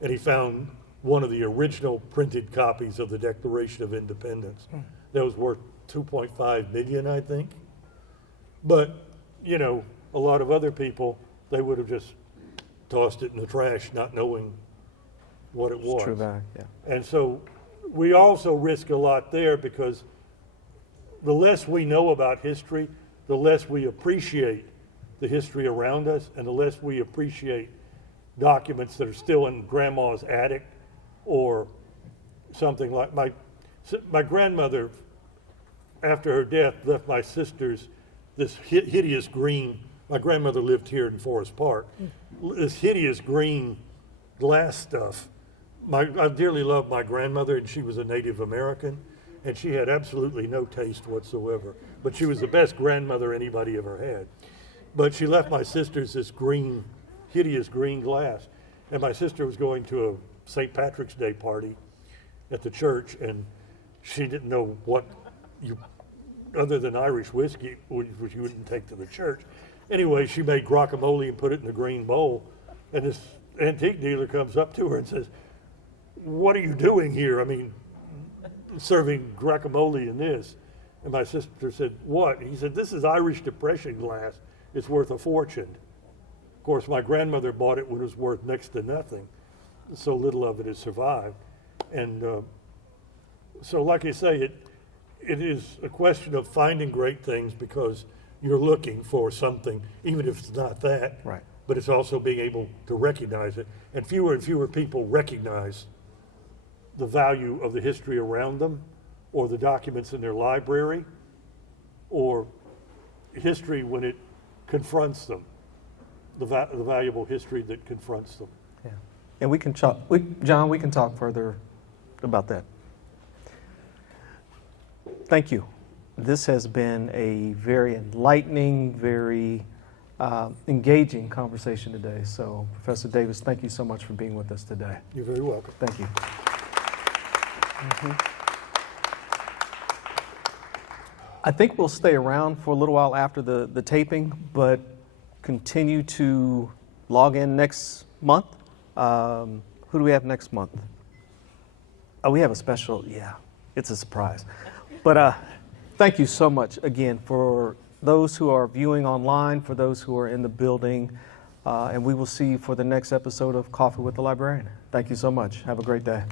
and he found one of the original printed copies of the Declaration of Independence. That was worth $2.5 million, I think. But, you know, a lot of other people, they would have just tossed it in the trash, not knowing what it was. It's true value, yeah. And so we also risk a lot there because the less we know about history, the less we appreciate the history around us, and the less we appreciate documents that are still in grandma's attic or something like my grandmother, after her death, left my sisters this hideous green. My grandmother lived here in Forest Park. This hideous green glass stuff. I dearly loved my grandmother, and she was a Native American, and she had absolutely no taste whatsoever. But she was the best grandmother anybody ever had. But she left my sisters this green, hideous green glass. And my sister was going to a St. Patrick's Day party at the church, and she didn't know what other than Irish whiskey, which you wouldn't take to the church. Anyway, she made guacamole and put it in the green bowl. And this antique dealer comes up to her and says, "What are you doing here? I mean, serving guacamole in this." And my sister said, "What?" He said, "This is Irish Depression glass. It's worth a fortune." Of course, my grandmother bought it when it was worth next to nothing. So little of it has survived. And so like I say, it is a question of finding great things because you're looking for something, even if it's not that. Right. But it's also being able to recognize it. And fewer people recognize the value of the history around them, or the documents in their library, or history when it confronts them, the valuable history that confronts them. Yeah. And we can talk, John, we can talk further about that. Thank you. This has been a very enlightening, very engaging conversation today. So, Professor Davis, thank you so much for being with us today. You're very welcome. Thank you. I think we'll stay around for a little while after the taping, but continue to log in next month. Who do we have next month? Oh, we have a special, yeah, it's a surprise. But thank you so much again for those who are viewing online, for those who are in the building, and we will see you for the next episode of Coffee with the Librarian. Thank you so much. Have a great day.